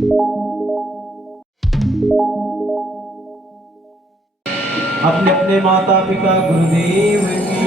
अपने अपने माता पिता गुरुदेव की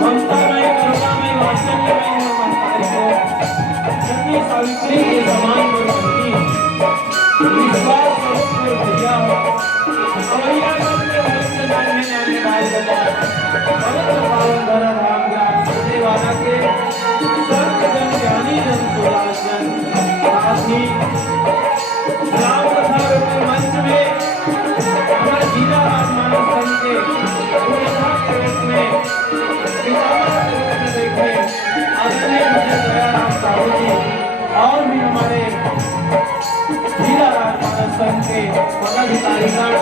ममतामय करुणामय वात्सल्यमय महतारी को जन्मी सावित्री के समान गुरुमती विश्वास स्वरूप में भैया अवैया करके भविष्य जानने आने वाले बता पवित्र पावन धरा धाम ज्ञान सुनने वाला के सर्व जन ज्ञानी जन सुलासन साथी राम कथा रूपी मंच में हमारे जीरा राज मानव संघ के पूर्णता के रूप में पितामह के रूप में देखे आदरणीय मुझे दयाराम साहू जी और भी हमारे जीरा राज मानव संघ के पदाधिकारीगण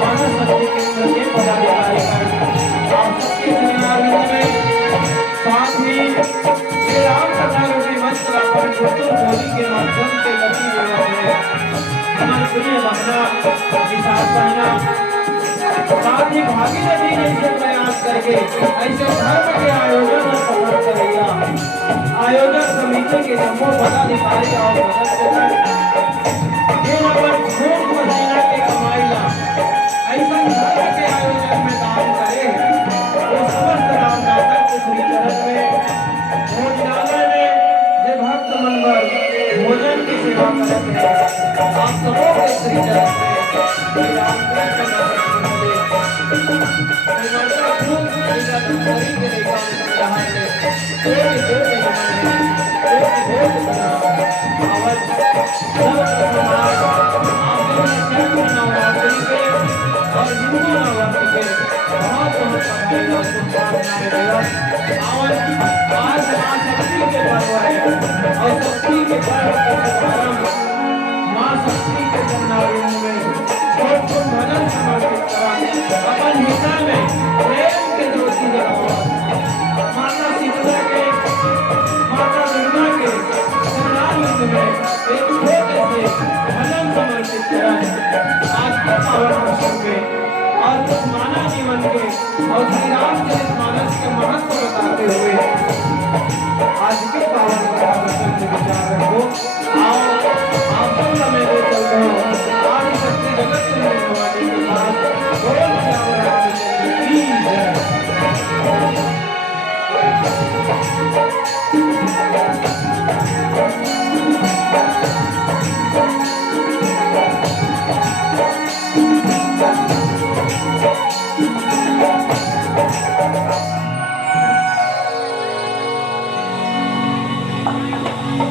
मानव शक्ति केंद्र के पदाधिकारीगण आप सबके चरणारविंद में साथ ही ये राम कथा रूपी मंच पर गुप्त बोली के माध्यम से गति हो रहे हैं हमारी प्रिय बहना विशाल बहना साथ ही भागीरथी जैसे प्रयास करके ऐसे धर्म के आयोजन और सफल करेगा आयोजक समिति के जम्मू पदाधिकारी और सदस्य ये नंबर खूब महीना के कमाईला ऐसा धर्म के आयोजन में दान करे वो समस्त दानदाता के श्री चरण में भोजनालय में जे भक्त मनवर भोजन की सेवा करते हैं आप सबों के श्री चरण में श्री रामकृष्ण भजन समर्पित करा अपन हिस्सा में प्रेम के ज्योति जलाओ माता सीता के माता दुर्गा के चरणारविंद में एक छोटे से भजन समर्पित करा आज के पावन अवसर पे और कुछ मानव जीवन के और श्री रामचरित मानस के महत्व बताते हुए आज के पावन प्रवचन में विचार रखो आओ आप सब मेरे चलते हो आदि शक्ति जगत में रहने वाले के साथ बोल श्याम रामचंद्र की जय।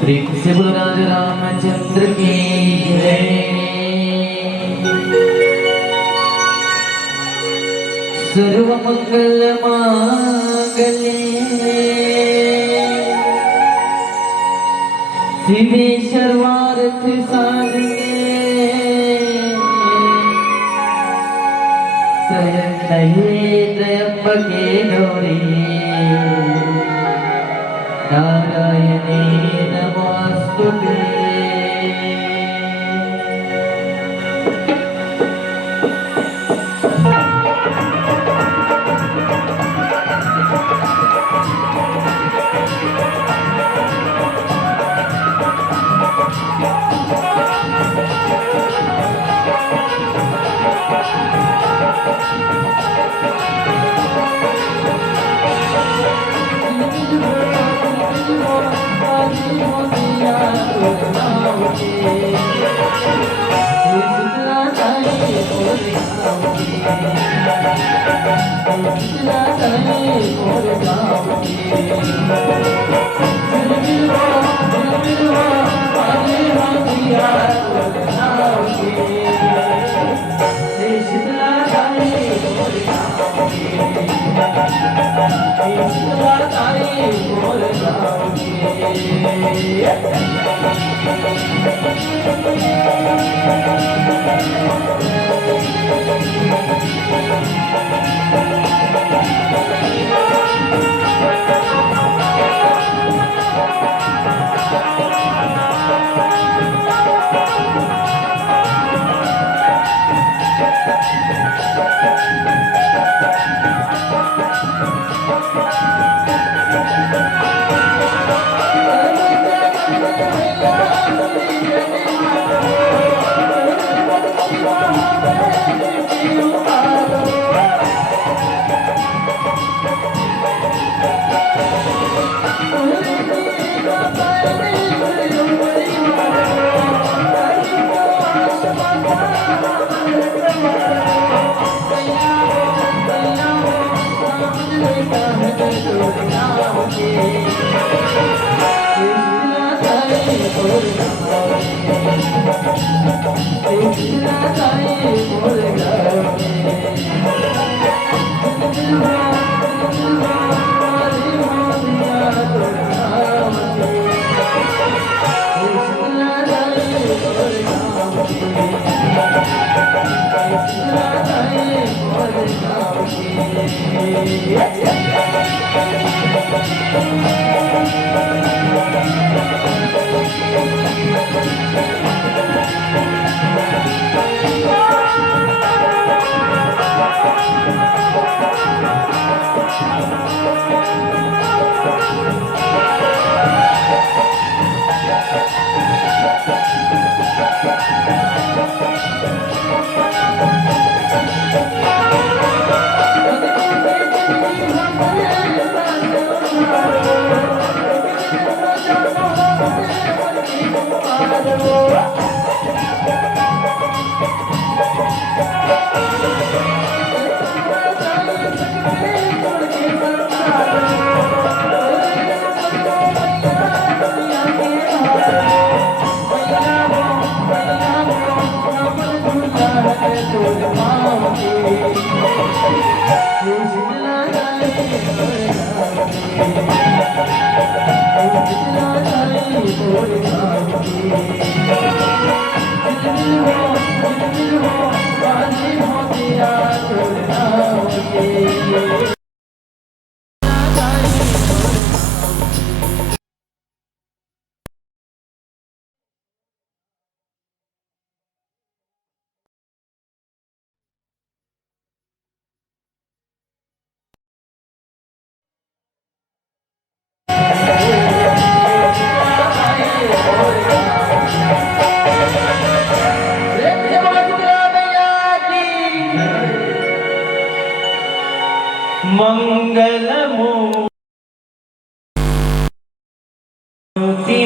प्रेम से बोलो राजा रामचंद्र की जय। सर्व मंगल मांगल्ये शिवे सर्वार्थ साधिके शरण्ये त्र्यंबके गौरी नारायणे नमोस्तुते।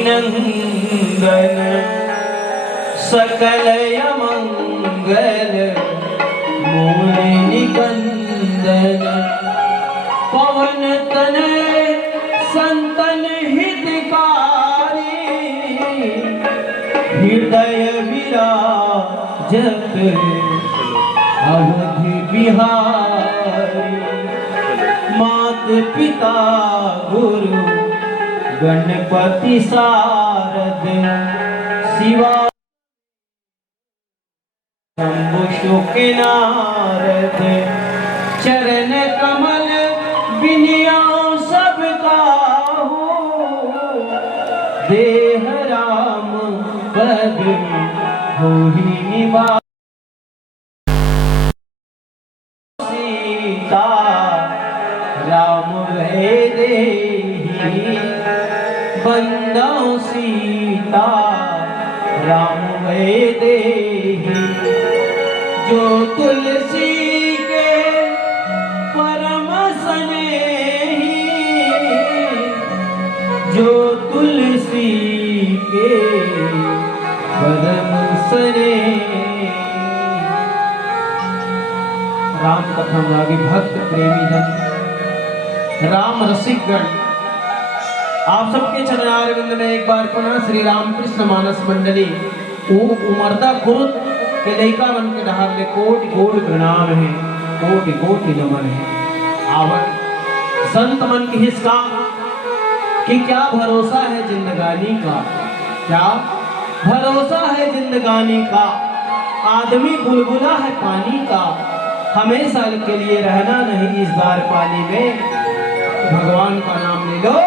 नंदन सकल मंगल मूल निकंदन पवन तनय संतन हितकारी हृदय विराजत अवधि बिहारी मात पिता गुरु गणपति शारद शिवा शंभु शुक नारद चरण कमल बिनिया सब काहू देह राम पद होहि निवास सीता राम भय देहि बंदो सीता राम भय देहि जो तुलसी के परम स्नेही जो तुलसी के परम स्नेही। राम कथा रागी भक्त प्रेमी जन राम रसिक गण आप सबके चरणारविंद में एक बार पुनः श्री रामकृष्ण मानस मंडली उमरदा खुर्द के लैका मन के डहार में कोटि कोटि प्रणाम है, कोटि कोटि नमन है। आवन संत मन की हिस्सा कि क्या भरोसा है जिंदगानी का, क्या भरोसा है जिंदगानी का। आदमी बुलबुला है पानी का, हमेशा के लिए रहना नहीं इस बार पानी में। भगवान का नाम ले लो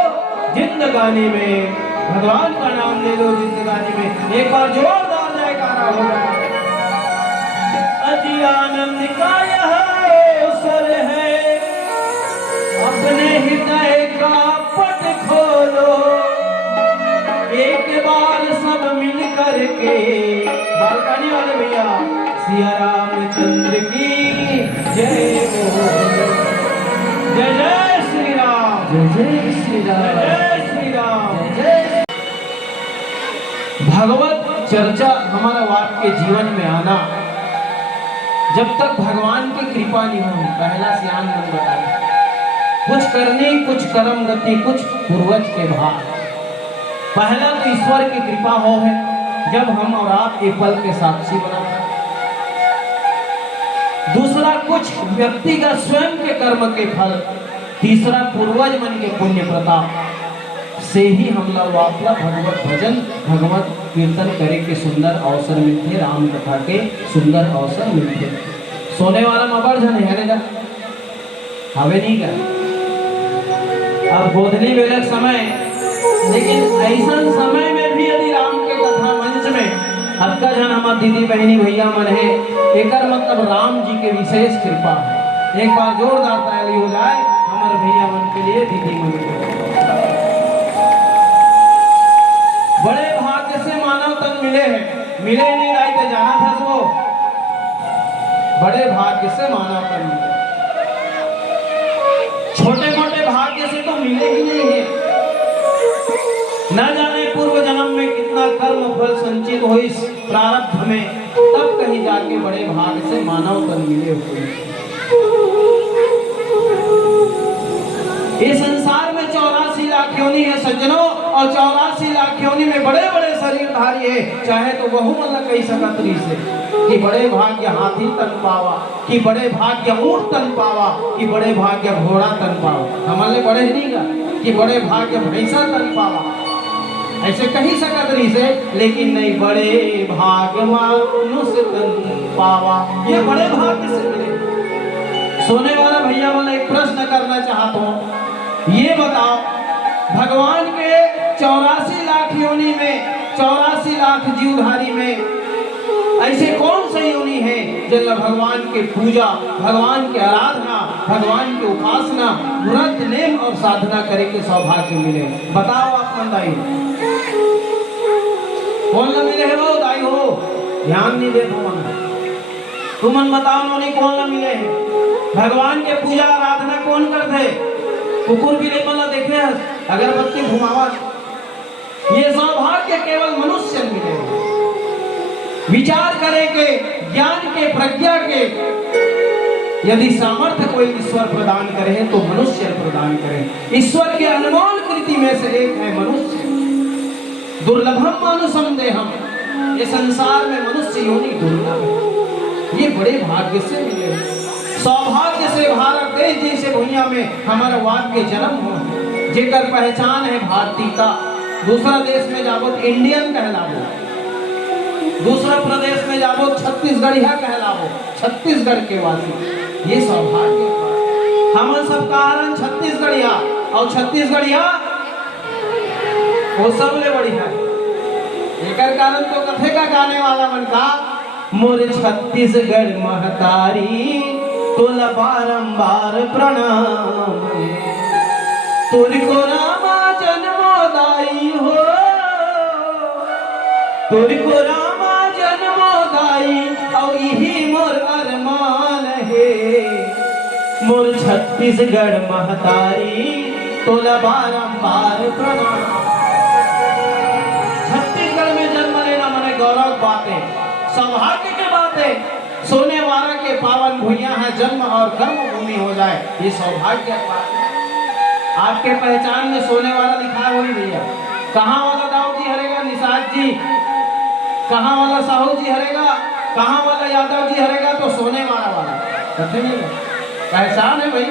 जिंदगानी में, भगवान का नाम ले लो जिंदगानी में। एक बार जोरदार जयकारा होगा। अति आनंद का यह अवसर है, अपने हृदय का पट खोलो, एक बार सब मिल करके बालकनी वाले भैया सिया रामचंद्र की जय बोलो। जय जय श्री राम, जय जय श्री राम, जय श्री राम, जय। भगवत चर्चा हमारा आपके जीवन में आना, जब तक भगवान की कृपा नहीं होगी। पहला सियान मन बताया, कुछ करनी कुछ कर्म गति कुछ पूर्वज के भाग। पहला तो ईश्वर की कृपा हो है, जब हम और आप ये पल के साक्षी बना। दूसरा कुछ व्यक्तिगत स्वयं के कर्म के फल, तीसरा पूर्वज मन के पुण्य प्रताप से ही हम लोग वापला भगवत भजन भगवत कीर्तन करे के सुंदर अवसर मिलते, राम कथा के सुंदर अवसर मिलते। सोने वाला मबर्जन है ना हवे नहीं का अब गोधनी वेलक समय, लेकिन ऐसा समय में भी यदि राम के कथा मंच में हल्का जन हमार दीदी बहनी भैया मन है, एक मतलब राम जी के विशेष कृपा है। एक बार जोरदार ताली हो जाए हमारे भैया मन के लिए, दीदी मन के लिए। बड़े भाग्य से मानव तन मिले हैं, मिले नहीं लाई तो जाना था सो, बड़े भाग्य से मानव तन मिले, छोटे मोटे भाग्य से तो मिले ही नहीं है। न जाने पूर्व जन्म में कितना कर्म फल संचित हो इस प्रारब्ध में, तब कहीं जाके बड़े भाग से मानव तन मिले हुए। इस संसार में 84 लाख योनि है सज्जनों, और 84 लाख योनि में बड़े बड़े शरीरधारी है। चाहे तो वह मतलब कही सकतरी से कि बड़े भाग्य हाथी तन पावा, कि बड़े भाग्य ऊंट तन पावा, कि बड़े भाग्य घोड़ा तन पावा। हमारे बड़े नहीं का कि बड़े भाग्य भैंसा तन पावा, ऐसे कही सकत रही से, लेकिन नहीं, बड़े भाग्य मनुष्य तन पावा, ये बड़े भाग्य से मिले। सोने वाला भैया वाला एक प्रश्न करना चाहता हूँ, ये बताओ भगवान के 84 लाख योनि में, 84 लाख जीवधारी में ऐसे कौन सी योनि है जिनमें भगवान के पूजा, भगवान की आराधना, भगवान की उपासना, व्रत नेम और साधना करे के सौभाग्य मिले? बताओ आप मन दाई कौन न मिले है वो दाई हो, ध्यान नहीं दे तुम मन बताओ नोनी कौन न मिले है? भगवान के पूजा आराधना कौन करते? कुकुर भी नहीं मतलब देखे अगरबत्ती घुमावा, ये सौभाग्य केवल मनुष्य मिले। विचार करे के, ज्ञान के, प्रज्ञा के यदि सामर्थ्य कोई ईश्वर प्रदान करे तो मनुष्य प्रदान करे। ईश्वर के अनमोल कृति में से एक है मनुष्य। दुर्लभम मानुषम देहम, ये संसार में मनुष्य योनि दुर्लभ है, ये बड़े भाग्य से मिले। सौभाग्य से भारत देश जैसे भूमिया में हमारा वाद के जन्म हो, जेकर पहचान है भारतीयता। दूसरा देश में जाबो इंडियन कहलावो, दूसरा प्रदेश में जाबो छत्तीसगढ़िया कहलावो, छत्तीसगढ़ के वासी। ये सौभाग्य हम सब कारण छत्तीसगढ़िया, और छत्तीसगढ़िया वो सबले बढ़िया है। एक कारण तो कथे का गाने वाला मन का, मोर छत्तीसगढ़ महतारी तुला बारंबार प्रणाम, तुरको रामा जन्मोदाई हो, तुरको रामा जन्मोदाई, और यही मोर अरमान है। मोर छत्तीसगढ़ महतारी तुला बारंबार प्रणाम। छत्तीसगढ़ में जन्म लेना मने गौरव बात है, सौभाग्य की बात है। सोने वाला के पावन भूइयां है, जन्म और कर्म भूमि हो जाए, ये सौभाग्य की बात है। आपके पहचान में सोने वाला लिखा है वही भैया। कहाँ वाला दाऊ जी हरेगा, निषाद जी, कहाँ वाला साहू जी हरेगा, कहाँ वाला यादव जी हरेगा, तो सोने वाला कथे नहीं पहचान है भाई।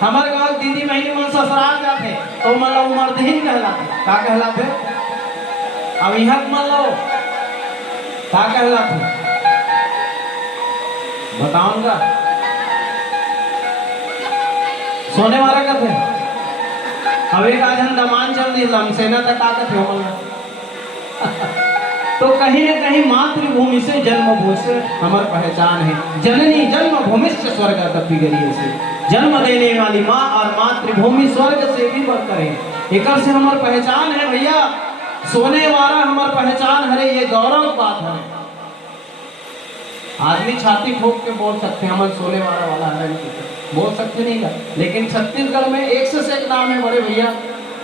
हमारे गाँव दीदी महीने में ससुराल जाते तो मतलब उमरदहीन कहलाते, क्या कहलाते? अब यहाँ मान लो क्या कहलाते बताऊंगा। सोने वाला कब है? अब एक आज हम दमान चल रही लमसेना तक आकर थे तो कहीं न कहीं मातृभूमि से जन्मभूमि से हमार पहचान है। जननी जन्मभूमि से स्वर्ग तपी गई से जन्म देने वाली माँ और मातृभूमि स्वर्ग से भी बढ़कर है। एक से हमार पहचान है भैया। सोने वाला हमार पहचान है, ये गौरव बात है। आदमी छाती ठोक के बोल सकते हैं हमारे सोने वाला है, बोल सकते नहीं का। लेकिन छत्तीसगढ़ में एक से एक नाम है बड़े भैया।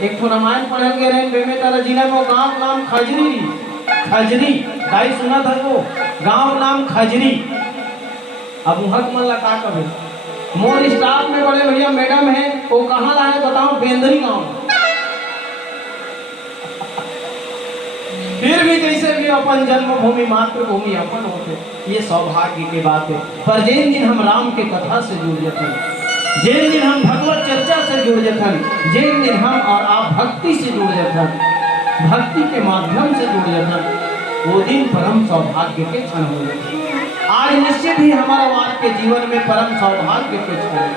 एक तो रामायण पढ़ल के रहे बेमेतरा जिला में, गांव नाम खजरी, खजरी दाई सुना था वो गांव नाम खजरी। अब हक मन लगा कभी मोर स्टाफ में बड़े भैया मैडम है, वो कहाँ लाए बताओ? बेंदरी गांव। फिर भी भी कैसे भी अपन जन्मभूमि मातृभूमि अपन होते, ये सौभाग्य की बात है। पर जिन दिन हम राम के कथा से जुड़ जाते, जिन दिन हम भगवत चर्चा से जुड़ जाते, जिन दिन हम और आप भक्ति से जुड़ जाते, भक्ति के माध्यम से जुड़ जाते, वो दिन परम सौभाग्य के क्षण हो जाते। आज निश्चित ही हमारा आपके जीवन में परम सौभाग्य के क्षण है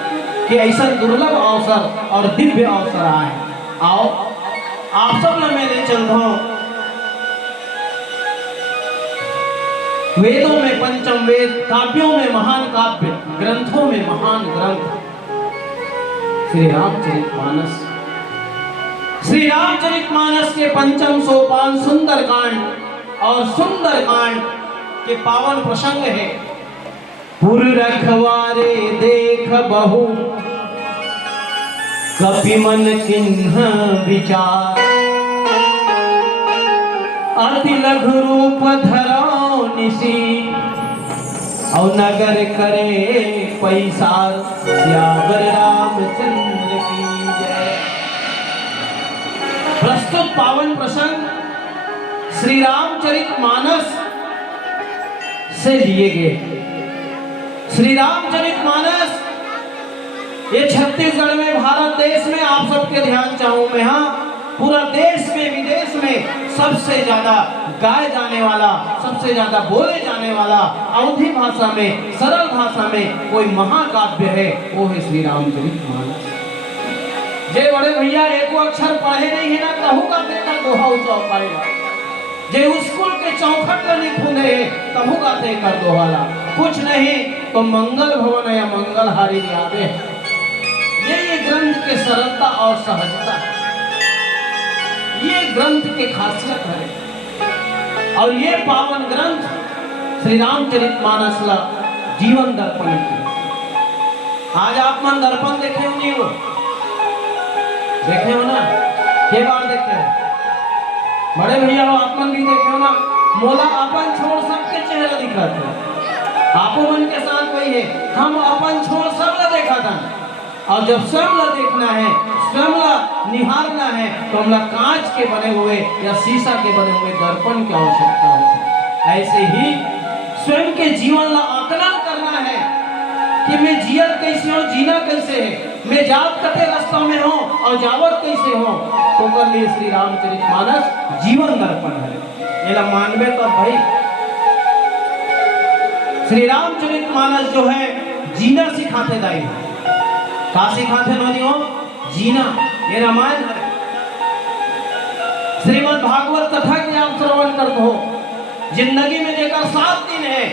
कि ऐसा दुर्लभ अवसर और दिव्य अवसर आए। आओ आप सब ने मेरे चंदों वेदों में पंचम वेद, काव्यों में महान काव्य, ग्रंथों में महान ग्रंथ श्री रामचरितमानस। श्री रामचरितमानस के पंचम सोपान सुंदरकांड और सुंदरकांड के पावन प्रसंग है। पुर रखवारे देख बहु कपि मन किन्ह विचार, अति लघु रूप धराओ निसी और नगर करे पैसार, सियावर रामचंद्र की जय। प्रस्तुत पावन प्रसंग श्री रामचरितमानस से लिए गए। श्री रामचरितमानस ये छत्तीसगढ़ में, भारत देश में आप सबके ध्यान चाहूं मैं, हाँ पूरा देश में विदेश में सबसे ज्यादा गाए जाने वाला, सबसे ज्यादा बोले जाने वाला, अवधी भाषा में, सरल भाषा में कोई महाकाव्य है, वो है श्री रामचरितमानस। जे बड़े भैया एको अक्षर पढ़े नहीं है ना, कहू का देखा दोहा चौपाईला, जे स्कूल के चौखट नहीं खुले तबू का कर दोहाला, कुछ नहीं तो मंगल भवन या मंगलहारी यादें है। ये ग्रंथ के सरलता और सहजता है, ये ग्रंथ के खासियत है। और ये पावन ग्रंथ श्री रामचरितमानस ला जीवन दर्पण की। आज आप मन दर्पण देखे हो नहीं, वो देखे हो ना, के बार देखे हो बड़े भैया हो, आप मन भी देखे हो ना। मोला अपन छोड़ सबके चेहरा दिखत है, आपो मन के साथ वही है, हम अपन छोड़ सब ला देखा था। और जब स्वयं ला देखना है, स्वयं ला निहारना है, तो हमला कांच के बने हुए या शीशा के बने हुए दर्पण की आवश्यकता होती है। ऐसे ही स्वयं के जीवन ला आकलन करना है कि मैं जियत कैसे हूँ, जीना कैसे है, मैं जात कते रास्ता में हूँ और जावत कैसे हूँ, तो कर लिए श्री रामचरितमानस जीवन दर्पण है। ये मानवे तो भाई श्री रामचरितमानस जो है जीना सिखाते दाई है। का सिखाते नोनी हो? जीना। ये रामायण है। श्रीमद् भागवत कथा के आप श्रवण करते हो, जिंदगी में जेकर 7 दिन है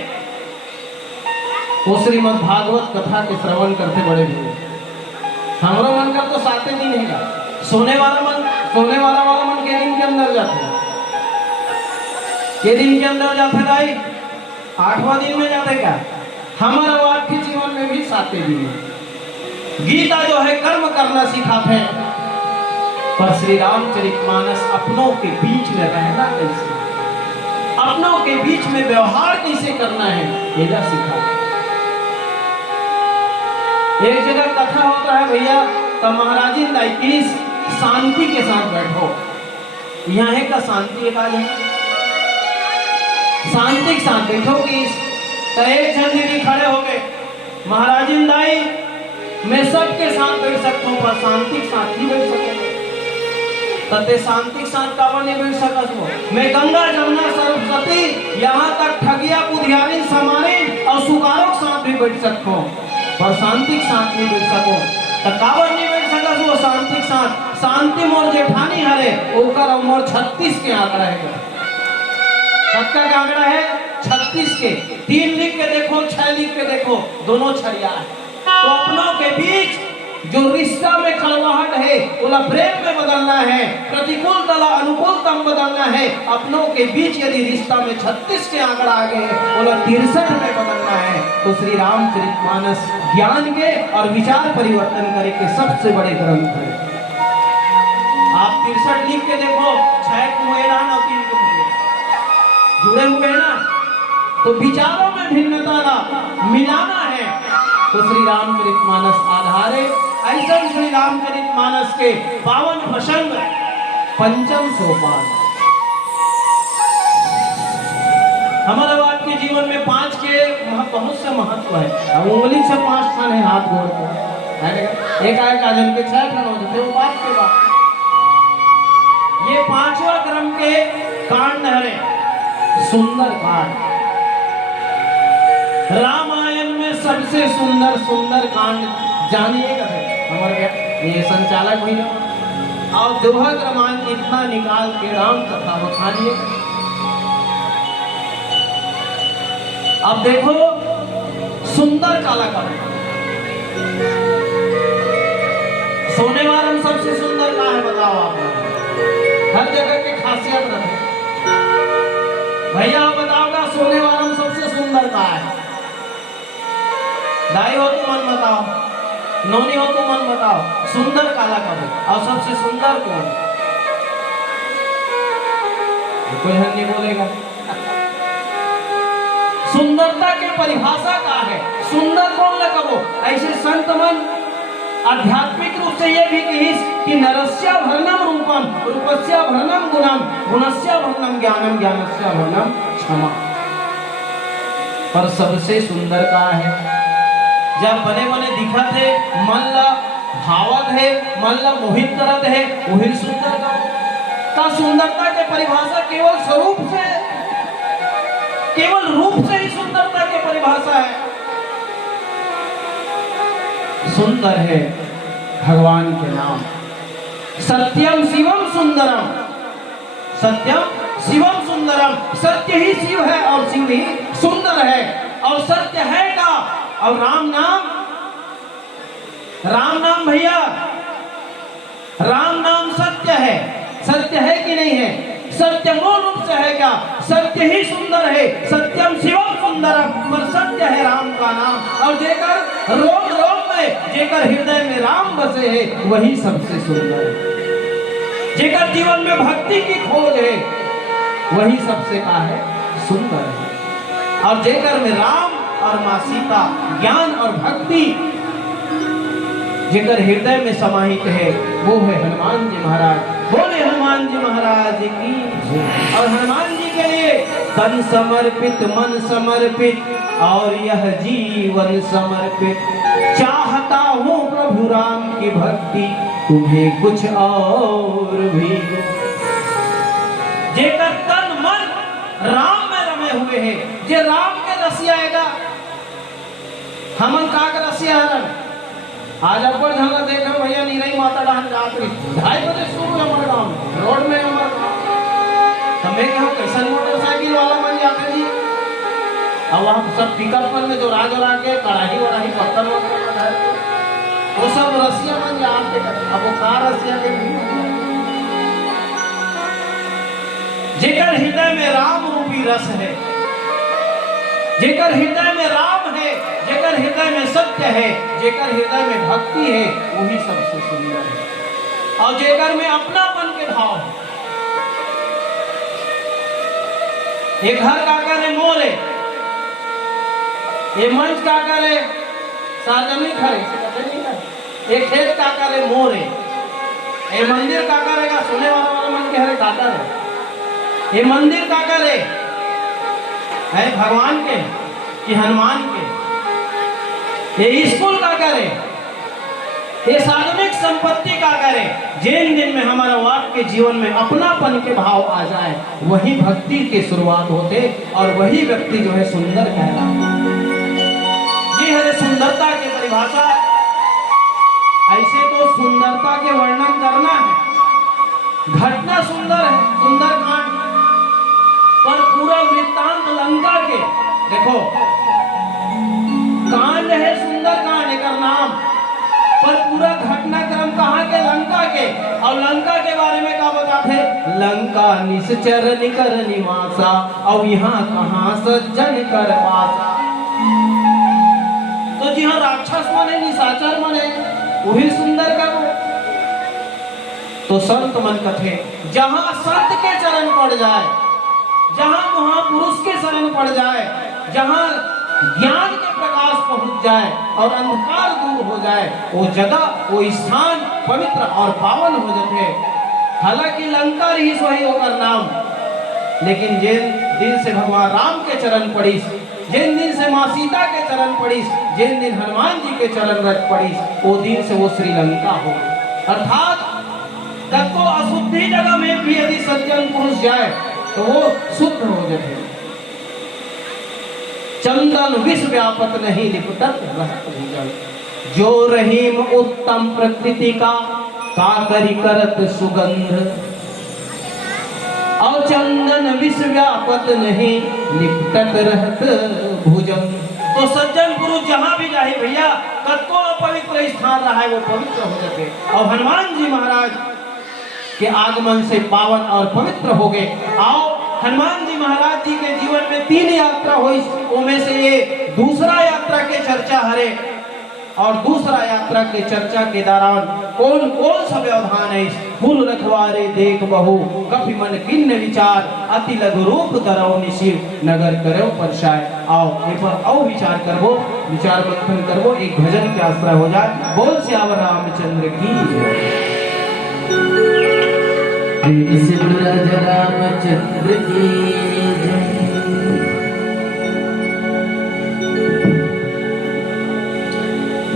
वो श्रीमद् भागवत कथा के श्रवण करते बड़े भी। हमारा मन कर तो 7 दिन है, सोने वाला मन के दिन के अंदर जाते हैं, के दिन के अंदर जाते भाई 8वां दिन में जाते क्या? हमारा वाक्य जीवन में भी 7 दिन है। गीता जो है कर्म करना सिखाते हैं, पर श्री रामचरितमानस अपनों के बीच में रहना कैसे, अपनों के बीच में व्यवहार कैसे करना है, ये ना सिखाते। एक जगह कथा होता है भैया, तो महाराजी लाइकिस शांति के साथ बैठो, यहाँ है का शांति का शांति के साथ बैठो कि तो एक जन दीदी खड़े हो गए, महाराजी दाई मैं सबके साथ बैठ सकता हूँ पर शांति के साथ नहीं बैठ सकता। तते शांति के साथ काबर नहीं बैठ सकता? मैं गंगा जमुना सरस्वती यहाँ तक ठगिया बुधियारी समानी और सुकारों के साथ भी बैठ सकता हूँ, पर शांति के साथ नहीं बैठ सको। तो काबर नहीं बैठ सकता वो शांति के साथ? शांति मोर जेठानी हरे ओकर और मोर 36 के आंकड़ा है। सबका का आंकड़ा है 36 के, 3 लिख के देखो 6 लिख के देखो, दोनों छड़िया है। तो अपनों के बीच जो रिश्ता में कड़वाहट है उला प्रेम में बदलना है, प्रतिकूल तला अनुकूल तम बदलना है। अपनों के बीच यदि रिश्ता में 36 के आंकड़ा आ गए उला 63 में बदलना है, तो श्री रामचरितमानस ज्ञान के और विचार परिवर्तन करे के सबसे बड़े ग्रंथ है। आप 63 लिख के देखो, 6 कुएं ना 3 कुएं जुड़े हुए हैं ना, तो विचारों में भिन्नता ना मिलाना है, तो श्री रामचरितमानस आधार है। ऐसा श्री रामचरितमानस के पावन प्रसंग पंचम सोपान। हमारा आपके जीवन में 5 के बहुत से महत्व है। अब उंगली से 5 स्थान है, हाथ गोड़ के एक आय काजल के 6 खन हो जाते, वो बात के बात। ये 5वां क्रम के कांड है, सुंदर कांड। रामायण में सबसे सुंदर कांड जानिएगा हमारे ये संचालक भी ना, और दोहा क्रमांक इतना निकाल के राम कथा बखानिए। अब देखो सुंदर काला कांड, सोने वाला सबसे सुंदर का है, बताओ आप। हर जगह की खासियत रहे भैया, आप बताओगा सोने वाला सबसे सुंदर का है। दाई हो तो मन बताओ, नौनी हो तो मन बताओ, सुंदर काला का हो और सबसे सुंदर कौन? कोई हर नहीं बोलेगा। सुंदरता के परिभाषा का है, सुंदर कौन लगो? ऐसे संत मन आध्यात्मिक रूप से ये भी कही कि नरस्य भरणम रूपम, रूपस्य भरणम गुणम, गुणस्य भरणम ज्ञानम, ज्ञानस्य भरणम क्षमा। पर सबसे सुंदर का है जब बने बने दिखत है, मन ला भावत है, मन ला मोहित करत है, वही सुंदर का सुंदरता के परिभाषा केवल स्वरूप से, केवल रूप से ही सुंदरता की परिभाषा है। सुंदर है भगवान के नाम, सत्यम शिवम सुंदरम, सत्यम शिवम सुंदरम। सत्य ही शिव है और शिव ही सुंदर है, और सत्य है का, और राम नाम भैया, राम नाम सत्य है। सत्य है कि नहीं है? सत्य मूल रूप से है क्या? सत्य ही सुंदर है, सत्यम शिवम सुंदरम। पर सत्य है राम का नाम, और जेकर रोम रोम में, जेकर हृदय में राम बसे है, वही सबसे सुंदर है। जेकर जीवन में भक्ति की खोज है, वही सबसे का है सुंदर है। और जेकर में राम और माँ सीता, ज्ञान और भक्ति जेकर हृदय में समाहित है, वो है हनुमान जी महाराज। बोले हनुमान जी महाराज की। और हनुमान जी के लिए तन समर्पित, मन समर्पित, और यह जीवन समर्पित। चाहता हूँ प्रभु राम की भक्ति, तुम्हें कुछ और भी। जेकर तन मन राम में रमे हुए हैं, जे राम के रसियाएगा, हमन का के रसिया हरन। आज अब्बड़ झंगा देखा भैया नीरई माता डाहन जात्री 2:30 बजे शुरू है हमारे गाँव में, रोड में हमारे हमें क्या कैसन मोटरसाइकिल वाला बन जाते जी। अब वहाँ सब पिकअप पर में जोरा के कढ़ाई वढ़ाई पत्थर वो सब रसिया बन जाते। अब वो कार रसिया के जेकर हृदय में राम रूपी रस है, जेकर हृदय में राम है, जेकर हृदय में सत्य है, जेकर हृदय में भक्ति है, वही सबसे सुंदर है। और जेकर में अपनापन के भाव है। एक घर का करे मोरे, ये मंच का करे सार्वजनिक है, एक खेत का करे मोरे, ये मंदिर का करेगा सुने वाला मन कह रहे काका है। ये मंदिर का करे है भगवान के कि हनुमान के, ये स्कूल का करे, ये सार्वजनिक संपत्ति का करे। जिन दिन में हमारा आपके जीवन में अपनापन के भाव आ जाए, वही भक्ति की शुरुआत होते, और वही व्यक्ति जो है सुंदर कहलाता। जी है सुंदरता की परिभाषा। ऐसे तो सुंदरता के वर्णन करना है, घटना सुंदर है, सुंदर कांड, पर पूरा वृत्तांत लंका के देखो, कांड है सुंदर कांड का नाम, पर पूरा घटनाक्रम कहाँ के? लंका के। और लंका के बारे में क्या बताते? लंका निश्चर निकर निवासा, और यहाँ कहाँ सज्जन कर पासा। तो जी हाँ राक्षस मने, निशाचर मने, वही सुंदर का। तो संत मन कथे, जहाँ संत के चरण पड़ जाए, जहाँ महापुरुष के शरण पड़ जाए, जहाँ ज्ञान के प्रकाश पहुंच जाए और अंधकार दूर हो जाए, वो जगह, वो स्थान पवित्र और पावन हो जाते। हालांकि लंका ही सोही होकर नाम, लेकिन जिन दिन से भगवान राम के चरण पड़ीस, जिन दिन से माँ सीता के चरण पड़ीस, जिन दिन हनुमान जी के चरण रख पड़ीस, वो दिन से वो श्रीलंका हो गई। अर्थात तब तो अशुद्धि जगह में भी यदि सज्जन पुरुष जाए तो वो शुद्ध हो जाते। चंदन विष व्यापत नहीं लिपटत रहत भुजन, जो रहीम उत्तम प्रकृति का काकरी करत सुगंध, और चंदन विष व्यापत नहीं लिपटत रहत भुजन। तो सज्जन पुरुष जहां भी जाए भैया, कतको अपवित्र स्थान रहा है वो पवित्र हो जाते। और हनुमान जी महाराज के आगमन से पावन और पवित्र हो गए। आओ हनुमान जी महाराज जी के जीवन में 3 यात्रा हुई, उनमें से ये दूसरा यात्रा के चर्चा हरे। और दूसरा यात्रा के चर्चा के दौरान कौन कौन सा व्यवधान है? फूल रखवारे देख बहु कपि मन किन्न विचार, अति लघु रूप धरौ निशिव नगर करो परछाय। आओ एक बार आओ विचार करबो, विचार मंथन करबो, एक भजन के आश्रय हो जाए। बोल श्याम रामचंद्र की जय। श्री राजा रामचंद्र की जय।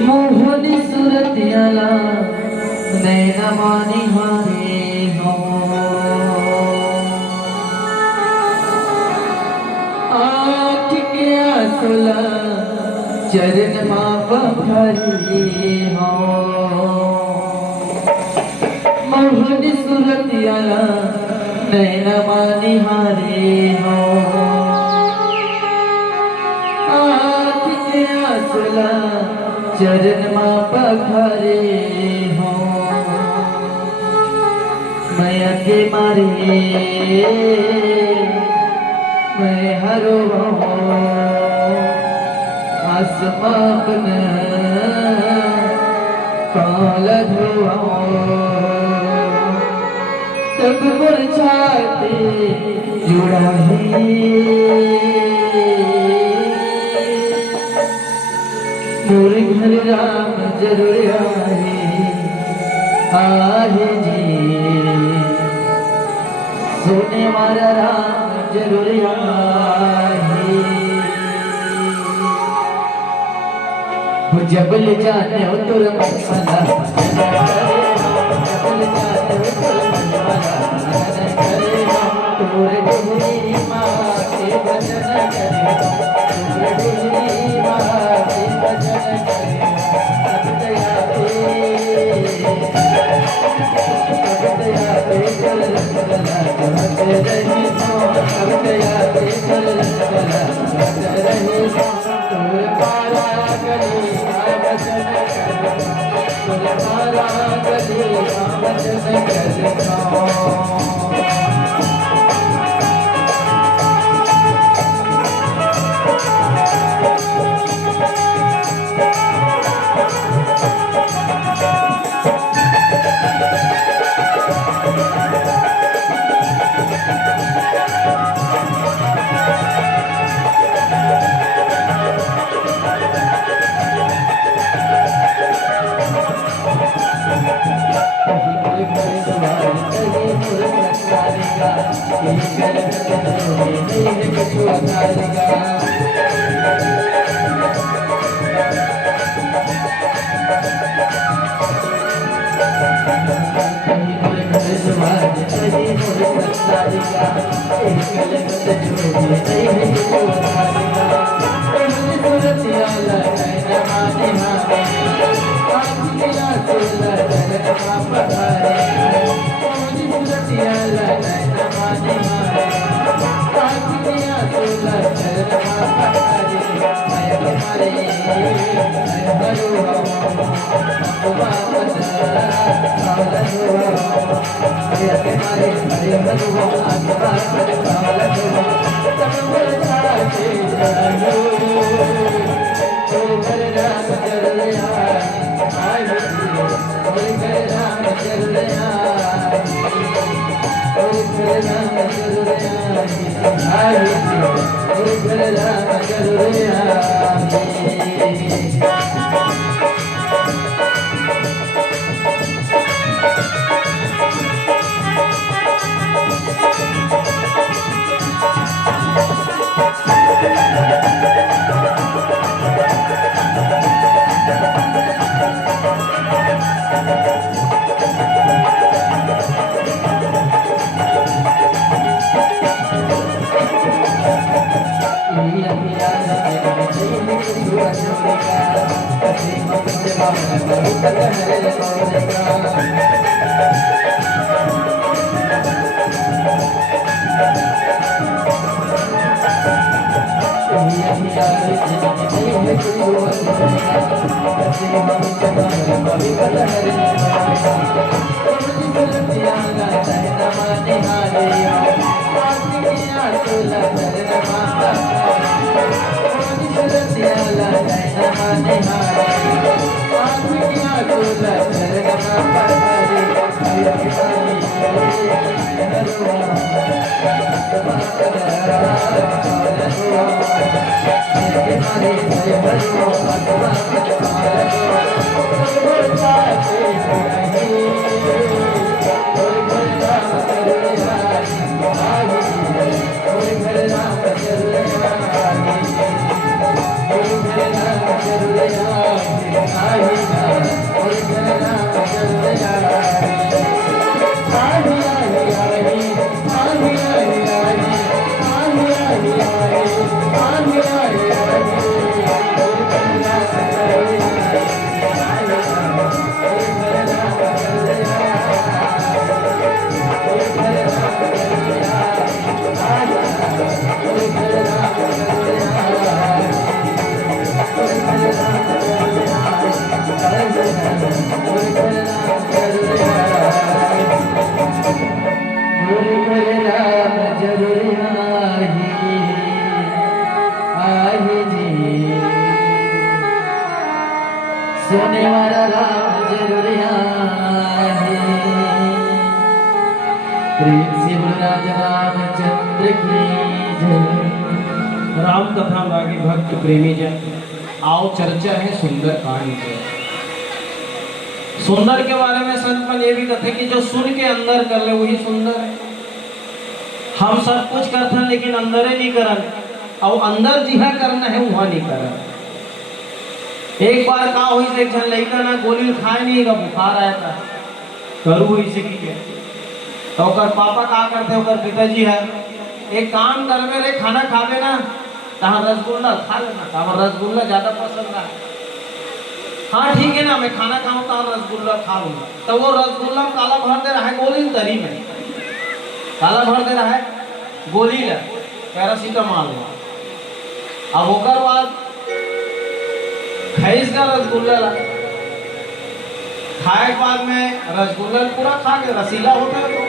मोहनी सूरतियाला नैना मानी हारे हो, आँख के आंसुला चरण माँ पखारी हो। मोहनी सूरतियाला नैना मानी हारे हो, आँख के आंसुला चरण माँ पखारे हो। मैं अके मारे मैं हरो आसमान काल धुआ, तब मुरझाते जुड़ा है मोर घर राम जरूर आहे जी, सोने वाला राम जरूर आहे। वो जबल जाने हो तुर मसाला, जबल जाने हो तुर मसाला करे, तोरे डेहरी माँ के भजन करे, तोरे डेहरी माँ के भजन करे। सब दया पे कर लला कहत रही सो, सब दया पे कर लला कहत रही सो। तोर पारा गली भजन करे, तोर पारा गली भजन करे। सोने वाला राम जरूर आहे। प्रेम से बोल राजा रामचंद्र की जय। राम कथा लागे भक्त प्रेमी जन, आओ चर्चा है सुंदर कांड की। सुंदर के बारे में संत मन ये भी कहते कि जो सुन के अंदर कर ले वही सुंदर है। हम सब कुछ करते हैं लेकिन अंदर ही नहीं करन, और अंदर जिहा करना है वहां नहीं करन। एक बार का हुई से एक जन लड़का ना गोली खाए नहीं का बुखार आया था, करू हुई से की तो ओकर पापा का करते ओकर पिताजी है एक काम कर में रे खाना खा लेना, कहाँ रसगुल्ला खा लेना, कहाँ रसगुल्ला ज्यादा पसंद है। हाँ ठीक है ना, मैं खाना खाऊं तो रसगुल्ला खा लूंगा। तो वो रसगुल्ला काला भर दे रहा है गोली तरी में, काला भर दे रहा है गोली ले पैरासीटामोल। अब ओकर बाद खैस का रसगुल्ला ला, खाए के बाद में रसगुल्ला पूरा खा के रसीला होता है तो,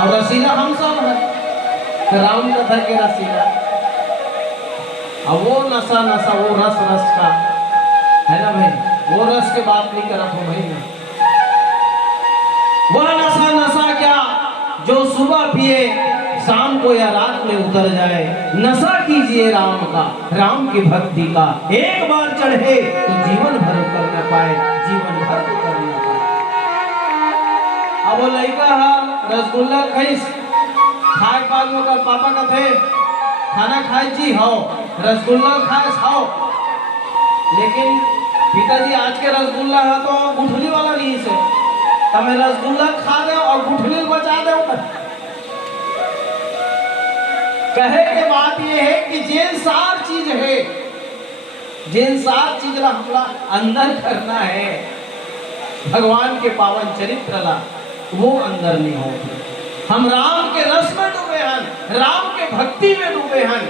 और रसीला हम सब है राम कथा के रसीला। अब वो नशा नशा वो रस रस का है ना भाई, वो रस के बात नहीं करत हो भाई ना। वह नशा नशा क्या जो सुबह पिए शाम को या रात में उतर जाए। नशा कीजिए राम का, राम की भक्ति का, एक बार चढ़े तो जीवन भर कर न पाए, जीवन भर तो कर न पाए। अब वो लड़का रसगुल्ला खैस खाए बाद में कर पापा का थे खाना खाए जी हो रसगुल्ला खाए खाओ, लेकिन पिताजी आज के रसगुल्ला है तो गुठली वाला नहीं से, तो मैं रसगुल्ला खा दे और गुठली बचा दे। कहे के बात ये है कि जिन सार चीज है, जिन सार चीज ला हमला अंदर करना है भगवान के पावन चरित्र ला, वो अंदर नहीं हो। हम राम के रस में डूबे हैं, राम के भक्ति में डूबे हैं,